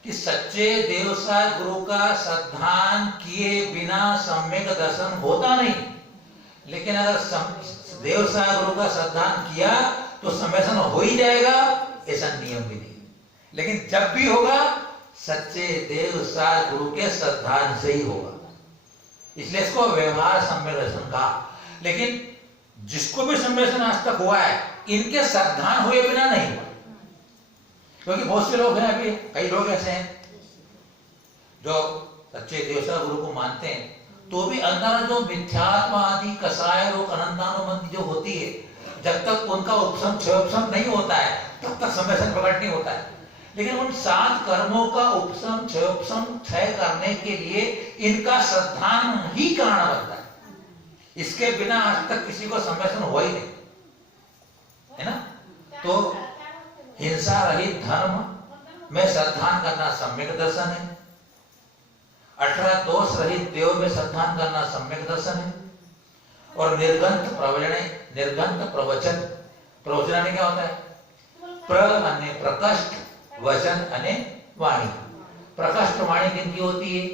कि सच्चे देव साथ गुरु का श्रद्धान किए बिना सम्यक दर्शन होता नहीं। लेकिन अगर देव साथ गुरु का श्रद्धान किया तो सम्मिलेशन हो ही जाएगा, ऐसा नियम भी नहीं। लेकिन जब भी होगा सच्चे देव साथ गुरु के श्रद्धान से ही होगा। इसलिए इसको व्यवहार सम्मिलेशन कहा। लेकिन जिसको भी सम्मिलेशन आज तक हुआ है इनके श्रद्धान हुए बिना नहीं हुआ। क्योंकि बहुत से लोग हैं, अभी कई लोग ऐसे हैं जो सच्चे देव साथ गुरु को मानते हैं तो भी अंदर जो मिथ्यात्म आदि कसाय रोग अनंतानुबंधी जो होती है, जब तक उनका उपशम क्षयोपशम नहीं होता है तब तक सम्मिलेशन प्रकट नहीं होता है। लेकिन उन 7 कर्मों का उपशम क्षयोपशम क्षय करने के लिए इनका श्रद्धान ही कारण बनता है। इसके बिना आज तक किसी को सम्मिलेशन हुआ ही नहीं, है ना। तो हिंसा रहित धर्म में श्रद्धान करना सम्यक दर्शन है। 18 दोष रहित देव में श्रद्धान करना सम्यक दर्शन है। और निर्गंथ प्रवचन, निर्गंथ प्रवचन, प्रवचन में क्या होता है? प्र अन्य प्रकष्ट, वचन अन्य वाणी। प्रकष्ट वाणी किनकी होती है?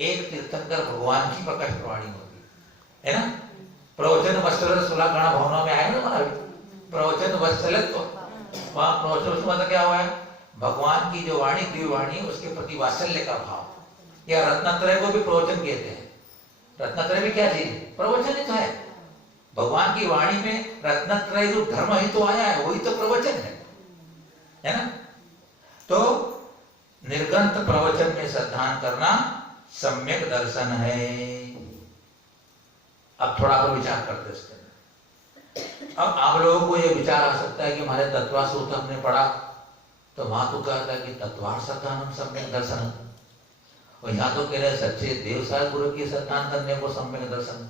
एक तीर्थंकर भगवान की प्रकष्ट वाणी होती है ना। प्रवचन वत्सल 16 गण भवनों में आए ना हमारा प्रवचन वत्सल, तो वहां प्रवचन मतलब क्या हुआ है? भगवान की जो वाणी दिव्य वाणी उसके प्रति वात्सल्य का भाव। या रत्नत्रय को भी प्रवचन कहते हैं। रत्नत्रय भी क्या चीज है? प्रवचन ही तो है। भगवान की वाणी में रत्नत्रय रूप धर्म ही तो आया है, वही तो प्रवचन है ना। तो निर्गंथ प्रवचन में श्रद्धान करना सम्यक दर्शन है। अब थोड़ा और विचार करते इसके अंदर। अब आप लोगों को यह विचार आ सकता है कि हमारे तत्वा सूत्र हमने पढ़ा तो वहां तो कहता है कि तत्वार श्रद्धान सम्यक दर्शन, और यहाँ तो कह रहे सच्चे देव साथ गुरु की श्रद्धान करने को सम्यक दर्शन।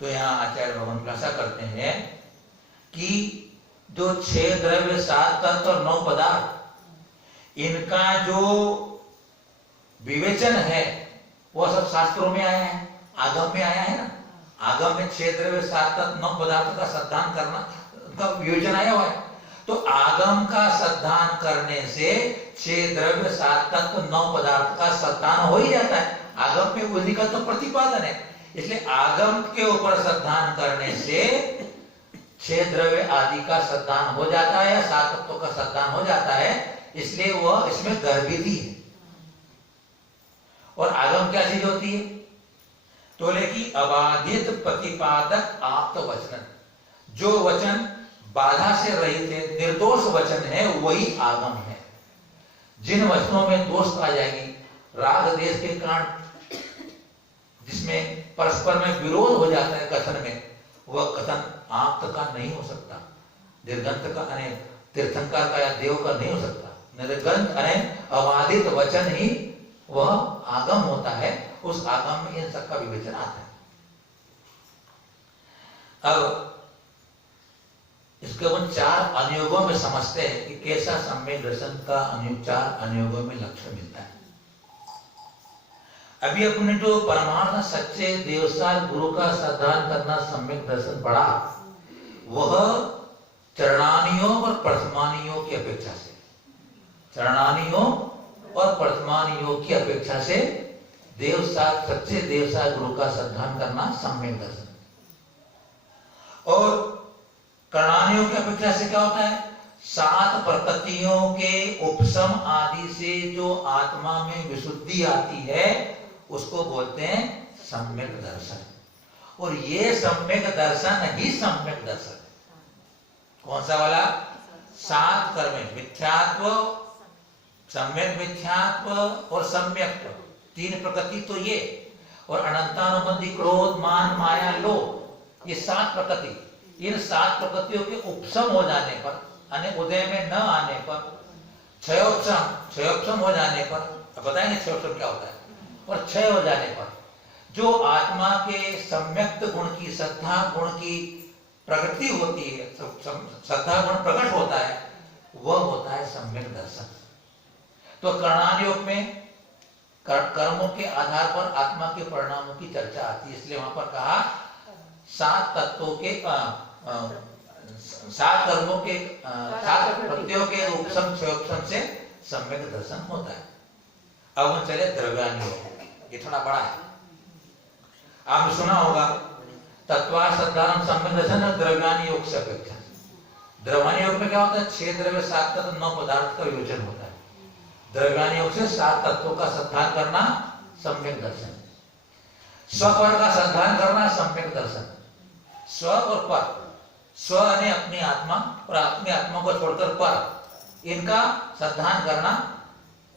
तो यहाँ आचार्य भगवान ऐसा करते हैं कि जो 6 द्रव्य 7 तत्व और 9 पदार्थ इनका जो विवेचन है वो सब शास्त्रों में आया है, आगम में आया है ना। आगम में 6 द्रव्य 7 तत्व 9 पदार्थों का श्रद्धान करना उनका विवेचन आया हुआ है। तो आगम का श्रद्धान करने से 6 द्रव्य 7 तत्व 9 पदार्थ का श्रद्धान हो ही जाता है। आगम में उन्हीं का तो प्रतिपादन है। इसलिए आगम के ऊपर श्रद्धान करने से 6 द्रव्य आदि का श्रद्धान हो जाता है, 7 तत्वों का श्रद्धान हो जाता है। इसलिए वह इसमें गर्भित ही है। और आगम क्या चीज होती है? तो लेकिन अबाधित प्रतिपादक आप्त वचन, जो वचन बाधा से रहित है, निर्दोष वचन है, वही आगम है। जिन वचनों में दोष आ जाएगी, राग देश के कारण जिसमें परस्पर में विरोध हो जाता है कथन में, वह कथन आप्त का नहीं हो सकता, निर्गंत का अने तीर्थंकर का या देव का नहीं हो सकता। निर्गंत अने अबाधित वचन ही वह आगम होता है, उस आगम में इन सबका विवेचन आता है। अब इसके उन 4 अनुयोगों में समझते हैं कि कैसा सम्यक दर्शन का 4 अनुयोगों में लक्षण मिलता है। अभी अपने जो परमार्थ सच्चे देवसार गुरु का साधन करना सम्यक दर्शन पढ़ा, वह चरणानियों और प्रथमानियों की अपेक्षा से, चरणानियों और प्रथमानियों की अपेक्षा से देवसार सच्चे देवसार गुरु का साधन करना सम्यक दर्शन। और करणानियों की अपेक्षा से क्या होता है? 7 प्रकृतियों के उपशम आदि से जो आत्मा में विशुद्धि आती है उसको बोलते हैं सम्यक दर्शन। और ये सम्यक दर्शन ही सम्यक दर्शन है। कौन सा वाला? 7 कर्म, मिथ्यात्व, सम्यक मिथ्यात्व और सम्यक्त्व, 3 प्रकृति तो ये, और अनंतानुबंधी क्रोध मान माया लोभ, ये 7 प्रकृति। इन 7 प्रकृतियों के उपशम हो जाने पर, यानी उदय में न आने पर, क्षयोपशम हो जाने पर, अब बताएंगे क्षयोपशम क्या होता है, और क्षय हो जाने पर जो आत्मा के सम्यक्त गुण की, श्रद्धा गुण की प्रगति होती है, श्रद्धा गुण प्रकट होता है, वह होता है सम्यक दर्शन। तो कर्णान योग में कर्मों के आधार पर आत्मा के परिणामों की चर्चा आती है, इसलिए वहां पर कहा 7 तत्वों के 7 कर्मों के 7 प्रत्ययों के उपशम क्षयोपशम से सम्यक दर्शन होता है। अब हम चले द्रव्यानि योग, ये थोड़ा बड़ा है, आपने सुना होगा तत्वार्थ श्रद्धारम सम्यक दर्शन और द्रव्यानि योग से अपेक्षा। द्रव्यानि योग में क्या होता है? 6 द्रव्य 7 तत्व 9 पदार्थ का विवेचन होता है। द्रव्यानि योग से 7 तत्वों का श्रद्धान करना सम्यक दर्शन। स्वपर का श्रद्धान करना सम्यक दर्शन। स्व और पर, स्व ने अपनी आत्मा और अपनी आत्मा को छोड़कर पर, इनका श्रद्धान करना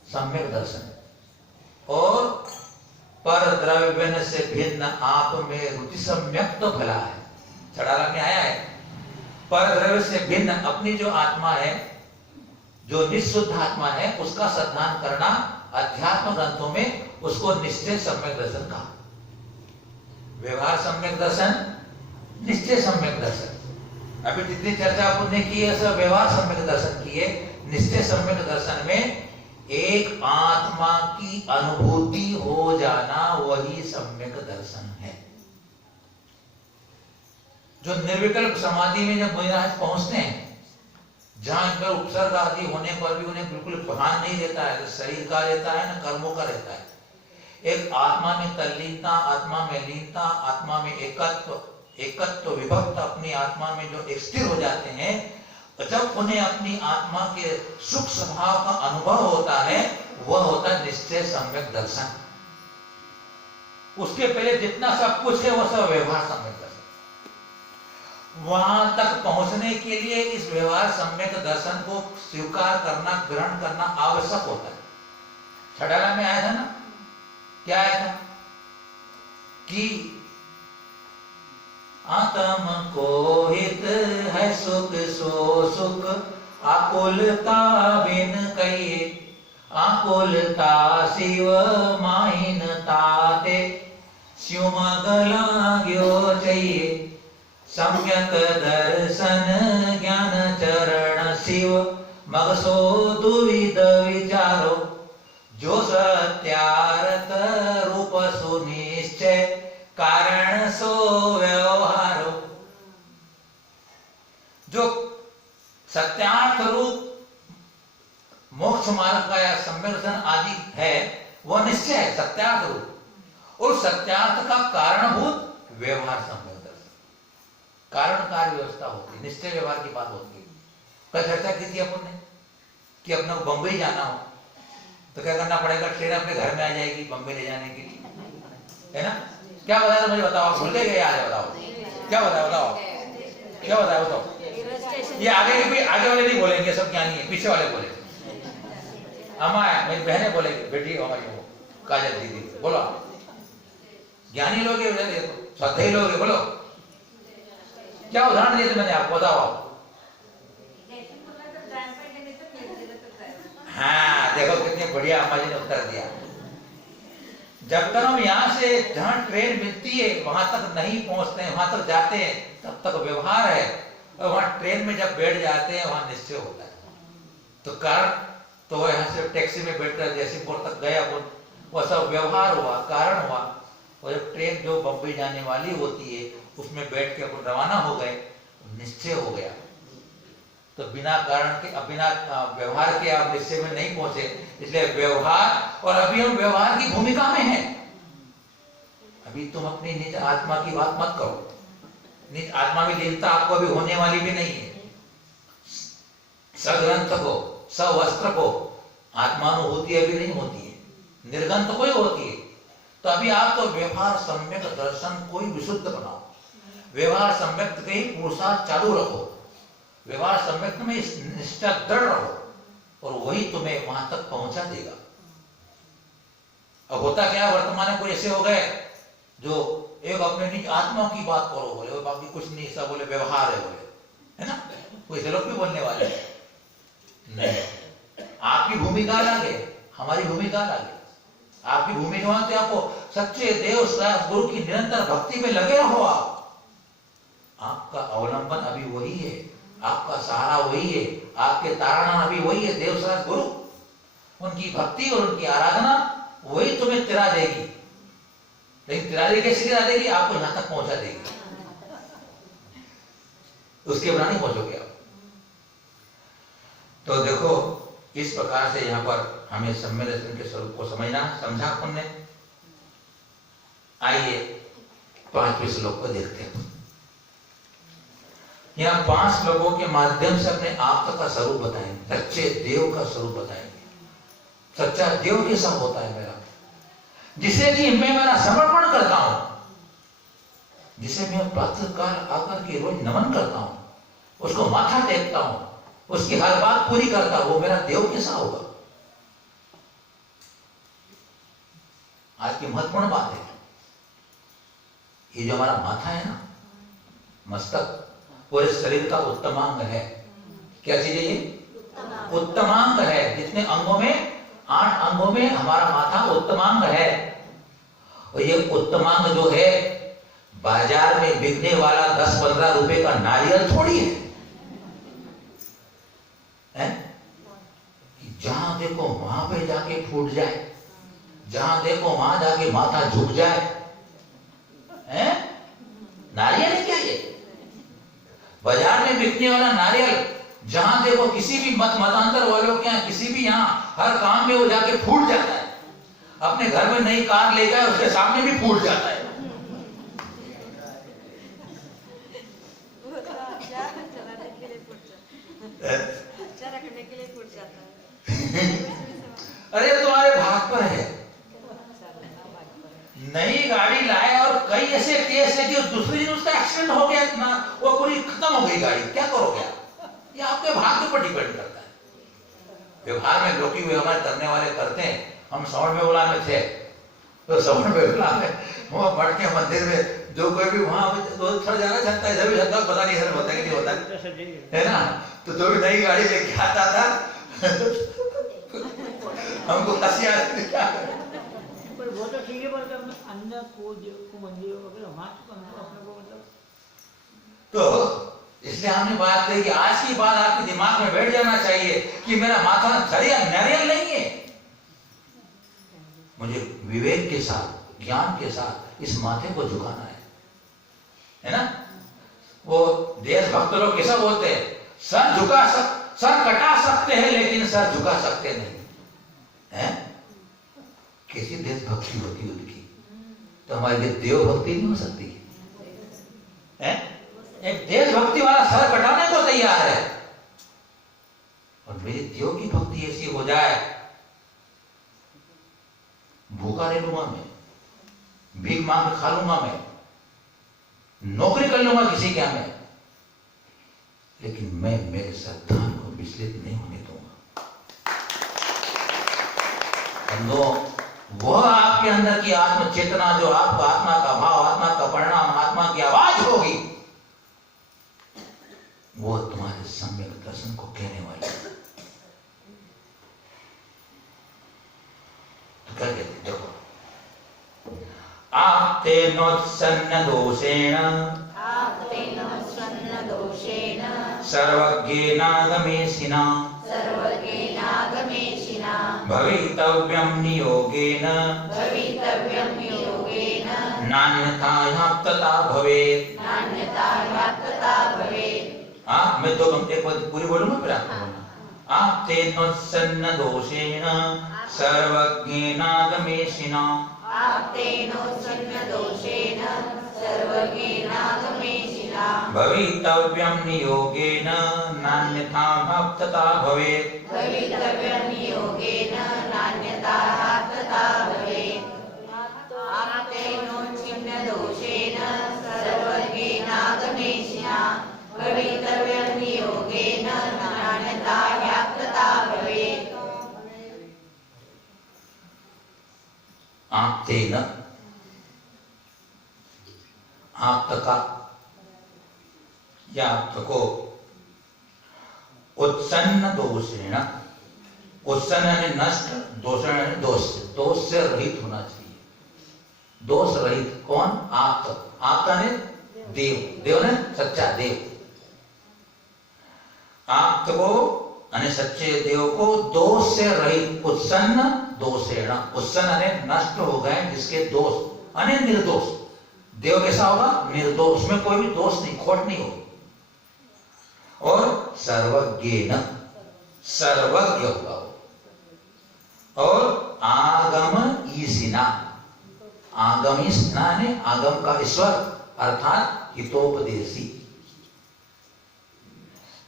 सम्यक दर्शन। और पर द्रव्य से भिन्न आप में रुचि सम्यक तो भला है, छड़ाला में आया है। पर द्रव्य से भिन्न अपनी जो आत्मा है, जो निःशुद्ध आत्मा है, उसका श्रद्धान करना अध्यात्म ग्रंथों में उसको निश्चय सम्यक दर्शन कहा। व्यवहार सम्यक दर्शन, निश्चय सम्यक दर्शन। अभी जितनी चर्चा आपने की है सब व्यवहार सम्यक दर्शन की है। निश्चय सम्यक दर्शन में एक आत्मा की अनुभूति हो जाना वही सम्यक दर्शन है। जो निर्विकल्प समाधि में जब महाराज पहुंचते हैं, जहां इनका उपसर्ग आदि होने पर भी उन्हें बिल्कुल भान नहीं रहता है, तो शरीर का रहता है ना कर्मों का रहता है। एक आत्मा में तल्लीनता, आत्मा में लीनता, आत्मा में एकत्व विभक्त अपनी आत्मा में जो एक स्थिर हो जाते हैं, जब उन्हें अपनी आत्मा के सुख स्वभाव का अनुभव होता है, वह होता है निश्चय सम्यक दर्शन। उसके पहले जितना सब कुछ है वह सब व्यवहार सम्यक दर्शन। वहां तक पहुंचने के लिए इस व्यवहार सम्यक दर्शन को स्वीकार करना, ग्रहण करना आवश्यक होता है। छड़ाला में आया था ना, क्या आया था कि आत्म को हित है सुख सो सुख, आकुलता बिन कहिए, आकुलता शिव माहिन ताते, स्युमगला ग्यो चाहिए। सम्यक दर्शन ज्ञान चरण शिव, मगसो दुविध विचारो, जो सत्यार्थ रूप सुनिश्चय, कारण सो व्यवहारो। जो सत्यार्थ रूप मोक्ष मार्ग का या सम्यक दर्शन आदि है, वह निश्चय है सत्यार्थ रूप, और सत्यार्थ का कारणभूत व्यवहार सम्यक दर्शन। कारण कार्य व्यवस्था होती है, निश्चय व्यवहार की बात होती है। कल चर्चा की थी अपन ने कि अपने को बंबई जाना हो तो क्या करना पड़ेगा? ट्रेन अपने घर में आ जाएगी बंबई ले जाने के लिए, है ना? क्या बताया था मुझे बताओ, भूल गए याद है? बताओ क्या बताया, बताओ क्या बताया, बताओ। ये आगे वाले नहीं बोलेंगे, सब ज्ञानी है, पीछे वाले बोलेंगे। अम्मा मेरी बहनें बोलेंगी, बेटी हमारी वो काजल दीदी, बोलो। ज्ञानी लोग हैं, श्रद्धेय लोग हैं, बोलो क्या उदाहरण दिए थे मैंने आपको, बताओ आप। हाँ देखो कितनी बढ़िया अम्मा जी ने उत्तर दिया। जब तक हम यहाँ से जहाँ ट्रेन मिलती है वहां तक नहीं पहुंचते हैं, वहां तक जाते हैं, तब तक व्यवहार है, और वहां ट्रेन में जब बैठ जाते हैं वहां निश्चय होता है। तो कारण तो यहाँ से टैक्सी में बैठकर जयसिंहपुर तक गया, वो सब व्यवहार हुआ, कारण हुआ। और जब ट्रेन जो बम्बई जाने वाली होती है उसमें बैठ के अपन रवाना हो गए, निश्चय हो गया। तो बिना कारण के, बिना व्यवहार के आप निश्चय में नहीं पहुंचे, इसलिए व्यवहार। और अभी हम व्यवहार की भूमिका में हैं। अभी तुम अपनी निज आत्मा की बात मत करो, निज आत्मा में लीनता आपको अभी होने वाली भी नहीं है। सग्रंथ को, सवस्त्र को आत्मानुभूति अभी नहीं होती है, निर्गंथ को ही होती है। तो अभी आप तो व्यवहार सम्यक दर्शन को ही विशुद्ध बनाओ, व्यवहार सम्यक के ही पुरुषार्थ चालू रखो, व्यवहार सम्यक में निष्ठा दृढ़ रहो, और वही तुम्हें वहां तक पहुंचा देगा। अब होता क्या, वर्तमान में कोई ऐसे हो गए जो एक अपने निज आत्मा की बात करो बोले, बाकी कुछ नहीं, सब बोले व्यवहार है बोले, है ना। कोई लोग भी बोलने वाले नहीं। आपकी भूमिका अलग है, हमारी भूमिका अलग है। आपकी भूमिका से आपको सच्चे देव गुरु की निरंतर भक्ति में लगे रहो। आपका अवलंबन अभी वही है, आपका सहारा वही है, आपके तारणा अभी वही है, देव सहस्त्र गुरु। उनकी भक्ति और उनकी आराधना वही तुम्हें तिरा देगी। लेकिन तिरा देगी कैसे तिरा देगी, आपको यहां तक पहुंचा देगी, उसके बिना नहीं पहुंचोगे आप। तो देखो इस प्रकार से यहाँ पर हमें सम्मेलन के स्वरूप को समझना, समझा हमने। आइए 5वें श्लोक को देखते हैं। यहाँ 5 श्लोकों के माध्यम से अपने आप का स्वरूप बताएंगे, सच्चे देव का स्वरूप बताएंगे। सच्चा देव कैसा होता है मेरा, जिसे कि मैं मेरा समर्पण करता हूं, जिसे मैं प्रातःकाल आकर के रोज नमन करता हूं, उसको माथा टेकता हूं, उसकी हर बात पूरी करता हूं, वो मेरा देव कैसा होगा। आज की महत्वपूर्ण बात है, ये जो हमारा माथा है ना, मस्तक पूरे शरीर का उत्तमांग है। क्या चीज है ये? उत्तमांग है। जितने अंगों में, 8 अंगों में हमारा माथा उत्तमांग है। और ये उत्तमांग जो है बाजार में बिकने वाला 10-15 रुपए का नारियल थोड़ी है? कि जहां देखो वहां पे जाके फूट जाए, जहां देखो वहां जाके माथा झुक जाए, हैं? नारियल है क्या ये? बाजार में बिकने वाला नारियल जहां देखो किसी भी मतांतर वालों के यहाँ, किसी भी यहाँ हर काम में वो जाके फूट जाता है। अपने घर में नई कार ले जाए, उसके सामने भी फूट जाता है। अरे तुम्हारे भाग पर है। नई गाड़ी लाए और कई ऐसे केस है कि दूसरे दिन उसका एक्सीडेंट हो गया ना, वो पूरी खत्म हो गई गाड़ी, क्या करोगे आप? ये आपके भाग्य पर डिपेंड करता है। व्यवहार में जो कि व्यवहार करने वाले करते हैं। हम श्रवण बेहुला में थे, तो श्रवण बेहुला में वो मठ के मंदिर में जो कोई भी वहां थोड़ा जाना चाहता है, जब भी जाता पता नहीं सर होता है कि नहीं होता है ना। तो जो भी नई गाड़ी लेके आता था हमको हंसी आती थी। पर वो तो ठीक है, पर अन्य को मंदिर वगैरह वहां अपने को मतलब, तो इसलिए हमने बात कही कि आज की बात आपके दिमाग में बैठ जाना चाहिए कि मेरा माथा नारियल नहीं है। मुझे विवेक के साथ, ज्ञान के साथ इस माथे को झुकाना है ना। वो देशभक्त लोग कैसा बोलते हैं, सर कटा सकते हैं लेकिन सर झुका सकते नहीं है। कैसी देशभक्ति होती उनकी, तो हमारी लिए देव भक्ति नहीं हो सकती है? एक देशभक्ति वाला सर कटाने को तैयार है, और मेरी देव की भक्ति ऐसी हो जाए, भूखा नहीं लूंगा मैं, भीख मांग के खा लूंगा मैं, नौकरी कर लूंगा किसी क्या मैं, लेकिन मैं मेरे श्रद्धान को विचलित नहीं होने दूंगा। हम लोग वह आपके अंदर की आत्म चेतना, जो आपका आत्मा का भाव, आत्मा का परिणाम, आत्मा की आवाज होगी, वो तुम्हारे सम्यक दर्शन को कहने वाली है। तो क्या कहते, देखो, आप तेनोत्सन्न दोषेण सर्वज्ञेनागमेशिना भवितव्यं नियोगेन नान्यथायाप्तता भवेत्। हाँ, मैं दो एक बार पूरी बोलूंगा, फिर आपको बोलना। आप तेनोत्सन्न दोषेण सर्वज्ञेनागमेशिना भवितव्यं नियोगेन नान्यथायाप्तता भवेत्। आप तेन, आप तका या आप तको, उत्सन्न दोषेण, उत्सन्न यानी नष्ट, दोषण यानी दोष से रहित होना चाहिए। दोष रहित कौन? आप। आप ने देव, देव ने सच्चा देव। आप तको यानी सच्चे देव को दोष से रहित, उत्सन्न दोषेण, उत्सन्न यानी नष्ट हो गए जिसके दोष, यानी निर्दोष। देव कैसा होगा? निर्दोष, में कोई भी दोष नहीं, खोट नहीं होगी। और सर्वज्ञेन, सर्वज्ञ होगा वो। और आगम ईशिना, आगम ईशिना ने आगम का ईश्वर अर्थात हितोपदेशी।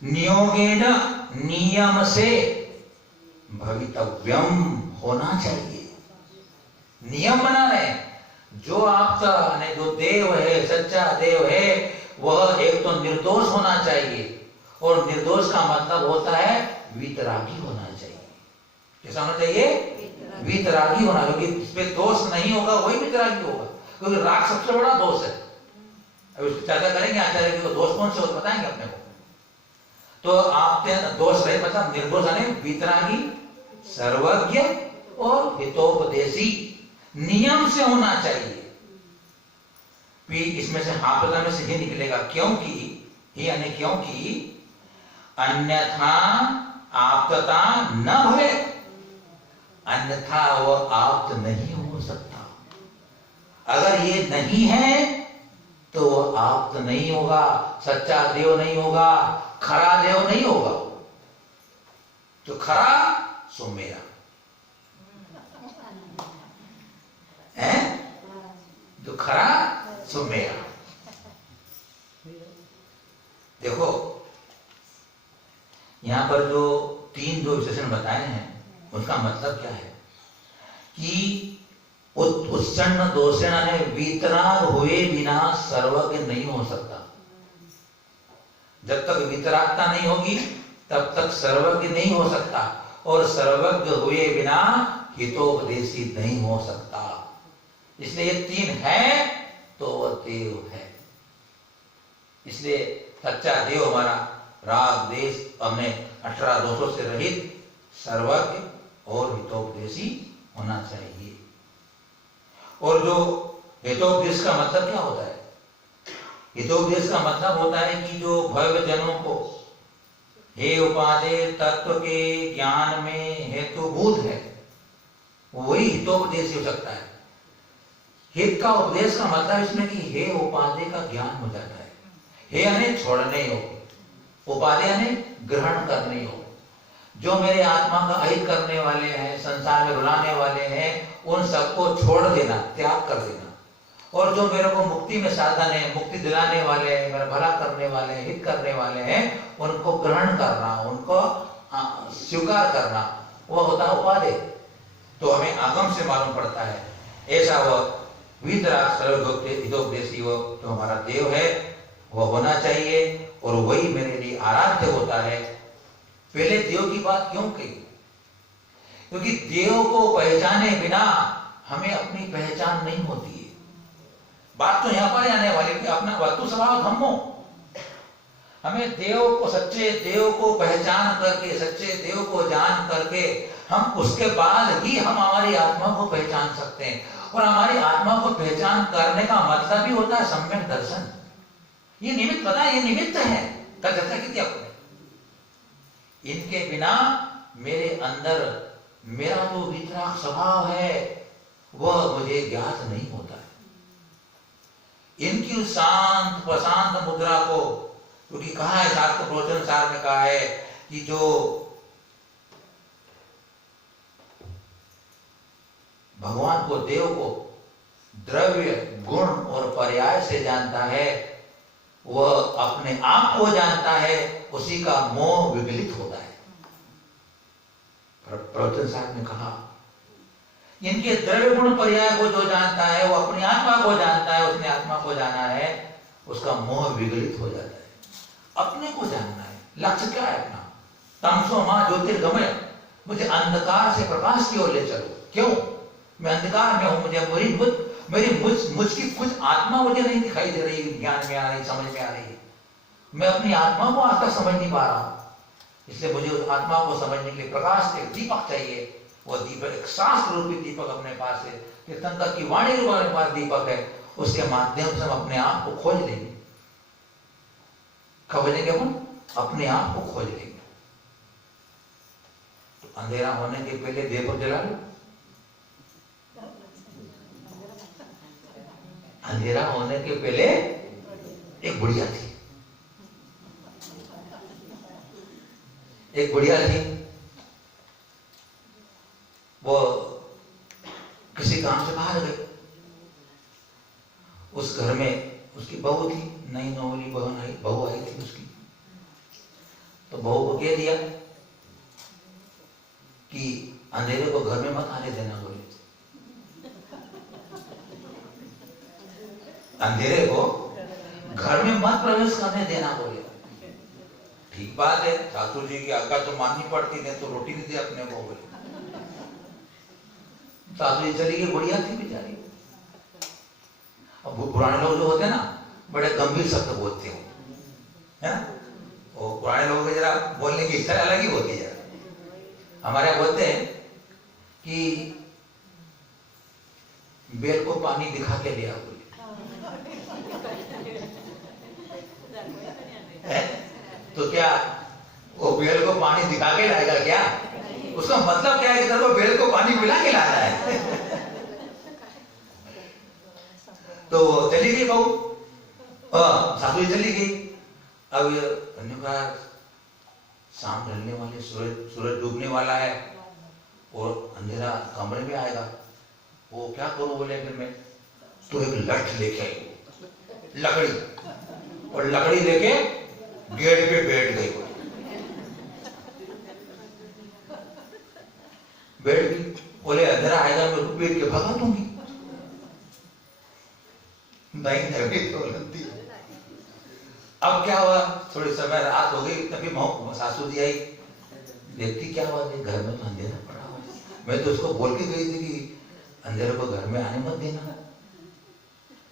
नियोगेन, नियम से, भवितव्यम, होना चाहिए। नियम बना रहे, जो आपका ने जो देव है, सच्चा देव है, वह एक तो निर्दोष होना चाहिए, और निर्दोष का मतलब होता है वीतरागी होना चाहिए। कैसा होना चाहिए? वीतरागी होना, क्योंकि इसमें दोष नहीं होगा वही वीतरागी होगा, क्योंकि राग सबसे बड़ा दोष है। अब इसकी चर्चा करेंगे आचार्य की, दोष कौन से होते बताएंगे अपने को। तो आप दोष रहे मतलब निर्दोष यानी वीतरागी, सर्वज्ञ और हितोपदेशी, नियम से होना चाहिए। इसमें से हाफिजा में से ही निकलेगा, क्योंकि ही यानी क्योंकि अन्यथा आप्तता न भवे, अन्यथा वो आप्त नहीं हो सकता। अगर ये नहीं है तो वो आप्त नहीं होगा, सच्चा देव नहीं होगा, खरा देव नहीं होगा। तो खरा सो मेरा है, जो खरा सो मेरा। देखो यहां पर जो तीन जो विशेषण बताए हैं उसका मतलब क्या है कि उत्सन्न दोषेण ने वीतराग हुए बिना सर्वज्ञ नहीं हो सकता। जब तक वीतरागता नहीं होगी तब तक सर्वज्ञ नहीं हो सकता, और सर्वज्ञ हुए बिना हितोपदेशी नहीं हो सकता। इसलिए ये तीन है तो वह देव है। इसलिए सच्चा देव हमारा राग देश हमें 18 दोषों से रहित, सर्वज्ञ और हितोपदेशी होना चाहिए। और जो हितोपदेश का मतलब क्या होता है? हितोपदेश का मतलब होता है कि जो भव्य जनों को हे उपादेय तत्व के ज्ञान में हेतुभूत है, वही हितोपदेश हो सकता है। हित का उपदेश का मतलब इसमें कि हे उपादेय का ज्ञान हो जाता है। हे यानी छोड़ने हो, उपादेय यानी ग्रहण करने हो। जो मेरे आत्मा का अहित करने वाले हैं, संसार में रुलाने वाले हैं, उन सबको छोड़ देना, त्याग कर देना। और जो मेरे को मुक्ति में साधन है, मुक्ति दिलाने वाले हैं, मेरा भला करने वाले हैं, हित करने वाले हैं, उनको ग्रहण करना, उनको स्वीकार करना, वह होता है उपादेय। तो हमें आगम से मालूम पड़ता है ऐसा वह वीतराग सर्वोपदेशी वो जो हमारा देव है वह होना चाहिए, और वही मेरे लिए आराध्य होता है। पहले देव की बात क्यों कही? क्योंकि देव को पहचाने बिना हमें अपनी पहचान नहीं होती है। बात तो यहाँ पर आने वाली कि अपना वस्तु स्वभाव धम्मो, हमें देव को, सच्चे देव को पहचान करके, सच्चे देव को जान करके हम उसके बाद ही हम हमारी आत्मा को पहचान सकते हैं। और हमारी आत्मा को पहचान करने का मतलब भी होता है सम्यक दर्शन। ये निमित्त, पता है, ये निमित्त है। कल चर्चा की थी आपने। इनके बिना मेरे अंदर मेरा जो वितराग स्वभाव है वह मुझे ज्ञात नहीं होता है। इनकी शांत प्रशांत मुद्रा को, क्योंकि कहा है शास्त्र प्रवचन सार में कहा है कि जो भगवान को, देव को द्रव्य, गुण और पर्याय से जानता है, वह अपने आप को जानता है, उसी का मोह विगलित होता है। प्रवचन साहब ने कहा इनके द्रव्य गुण पर्याय को जो जानता है वो अपनी आत्मा को जानता है, उसने आत्मा को जाना है, उसका मोह विगलित हो जाता है। अपने को जानना है, लक्ष्य क्या है अपना? तमसो मां ज्योतिर्गमय, मुझे अंधकार से प्रकाश की ओर ले चलो। क्यों? मैं अंधकार में हूं, मुझकी कुछ आत्मा मुझे नहीं दिखाई दे रही, ज्ञान में आ रही, समझ में आ रही है। मैं अपनी आत्मा को आज तक समझ नहीं पा रहा, इसलिए मुझे उस आत्मा को समझने के लिए प्रकाश, एक दीपक चाहिए। वो दीपक एक शास्त्र रूपी दीपक अपने पास है, तीर्थंकर की वाणी रूपी अपने पास दीपक है, उसके माध्यम से हम अपने आप को खोज लेंगे। खोजेंगे हम अपने आप को खोज लेंगे। तो अंधेरा होने के पहले दीपक जला लो। अंधेरा होने के पहले एक बुढ़िया थी, वो किसी काम से बाहर गई। उस घर में उसकी बहू थी, नई नौली बहू आई थी उसकी। तो बहू को कह दिया कि अंधेरे को घर में मत आने देना, बोले अंधेरे को घर में मत प्रवेश करने देना, बोले। ठीक बात है, सासू जी की आज्ञा तो माननी पड़ती, नहीं तो रोटी नहीं दी अपने को, बोले। सासू जी चली गई, बढ़िया थी बेचारी। अब पुराने लोग जो होते हैं ना, बड़े गंभीर शब्द बोलते हैं, है ना? वो पुराने लोगों के जरा बोलने की स्टाइल अलग ही होती है। हमारे बोलते हैं कि बेल को पानी दिखा के लिया, बोले। तो क्या वो बेल को पानी दिखा के लाएगा क्या? उसका मतलब क्या है कि वो बेल को पानी पिला के लाया है। तो चली गई बहू, सासू चली गई। अब शाम ढलने वाली, सूरज डूबने वाला है और अंधेरा कमरे में आएगा। वो क्या करूं, बोले फिर मैं तो एक लठ लेके आई, लकड़ी, और लकड़ी लेके गेट पे बैठ गई। बैठ गई, बोले अंधेरा आएगा मैं उसको बैठ के भगा दूंगी। नहीं तो लगती। अब क्या हुआ, थोड़ी समय रात हो गई, तभी सासू जी आई, देखती क्या हुआ, घर में तो अंधेरा पड़ा हुआ। मैं तो उसको बोल के गई थी कि अंधेरे को घर में आने मत देना।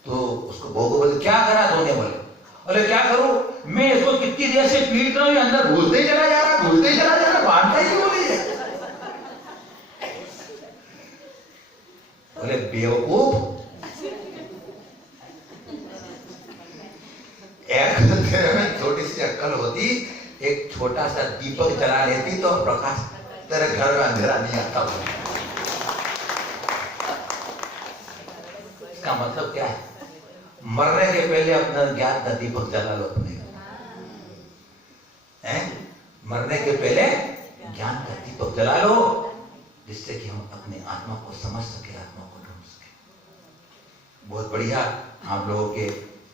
तो उसको बहू को बोले क्या करा तूने, बोले क्या करूं, मैं इसको कितनी देर से पीट रहा हूं, अंदर घुसते ही चला जा रहा, बांधता ही बोली है। बोले बेवकूफ, एक छोटी सी अक्कल होती, एक छोटा सा दीपक जला लेती तो प्रकाश तेरे घर में अंधेरा नहीं आता। इसका मतलब क्या है? मरने के पहले अपना ज्ञान का दीपक जला लो अपने, मरने के पहले ज्ञान का दीपक जला लो, जिससे कि हम अपने आत्मा को समझ सके, आत्मा को ढूंढ सके। बहुत बढ़िया आप लोगों के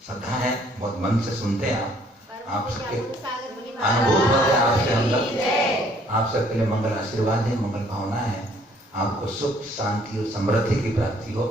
श्रद्धा है, बहुत मन से सुनते हैं आप सबके अनुभूत होते हैं, आपसे हम लोग, आप सबके लिए मंगल आशीर्वाद है, मंगल भावना है, आपको सुख शांति और समृद्धि की प्राप्ति हो।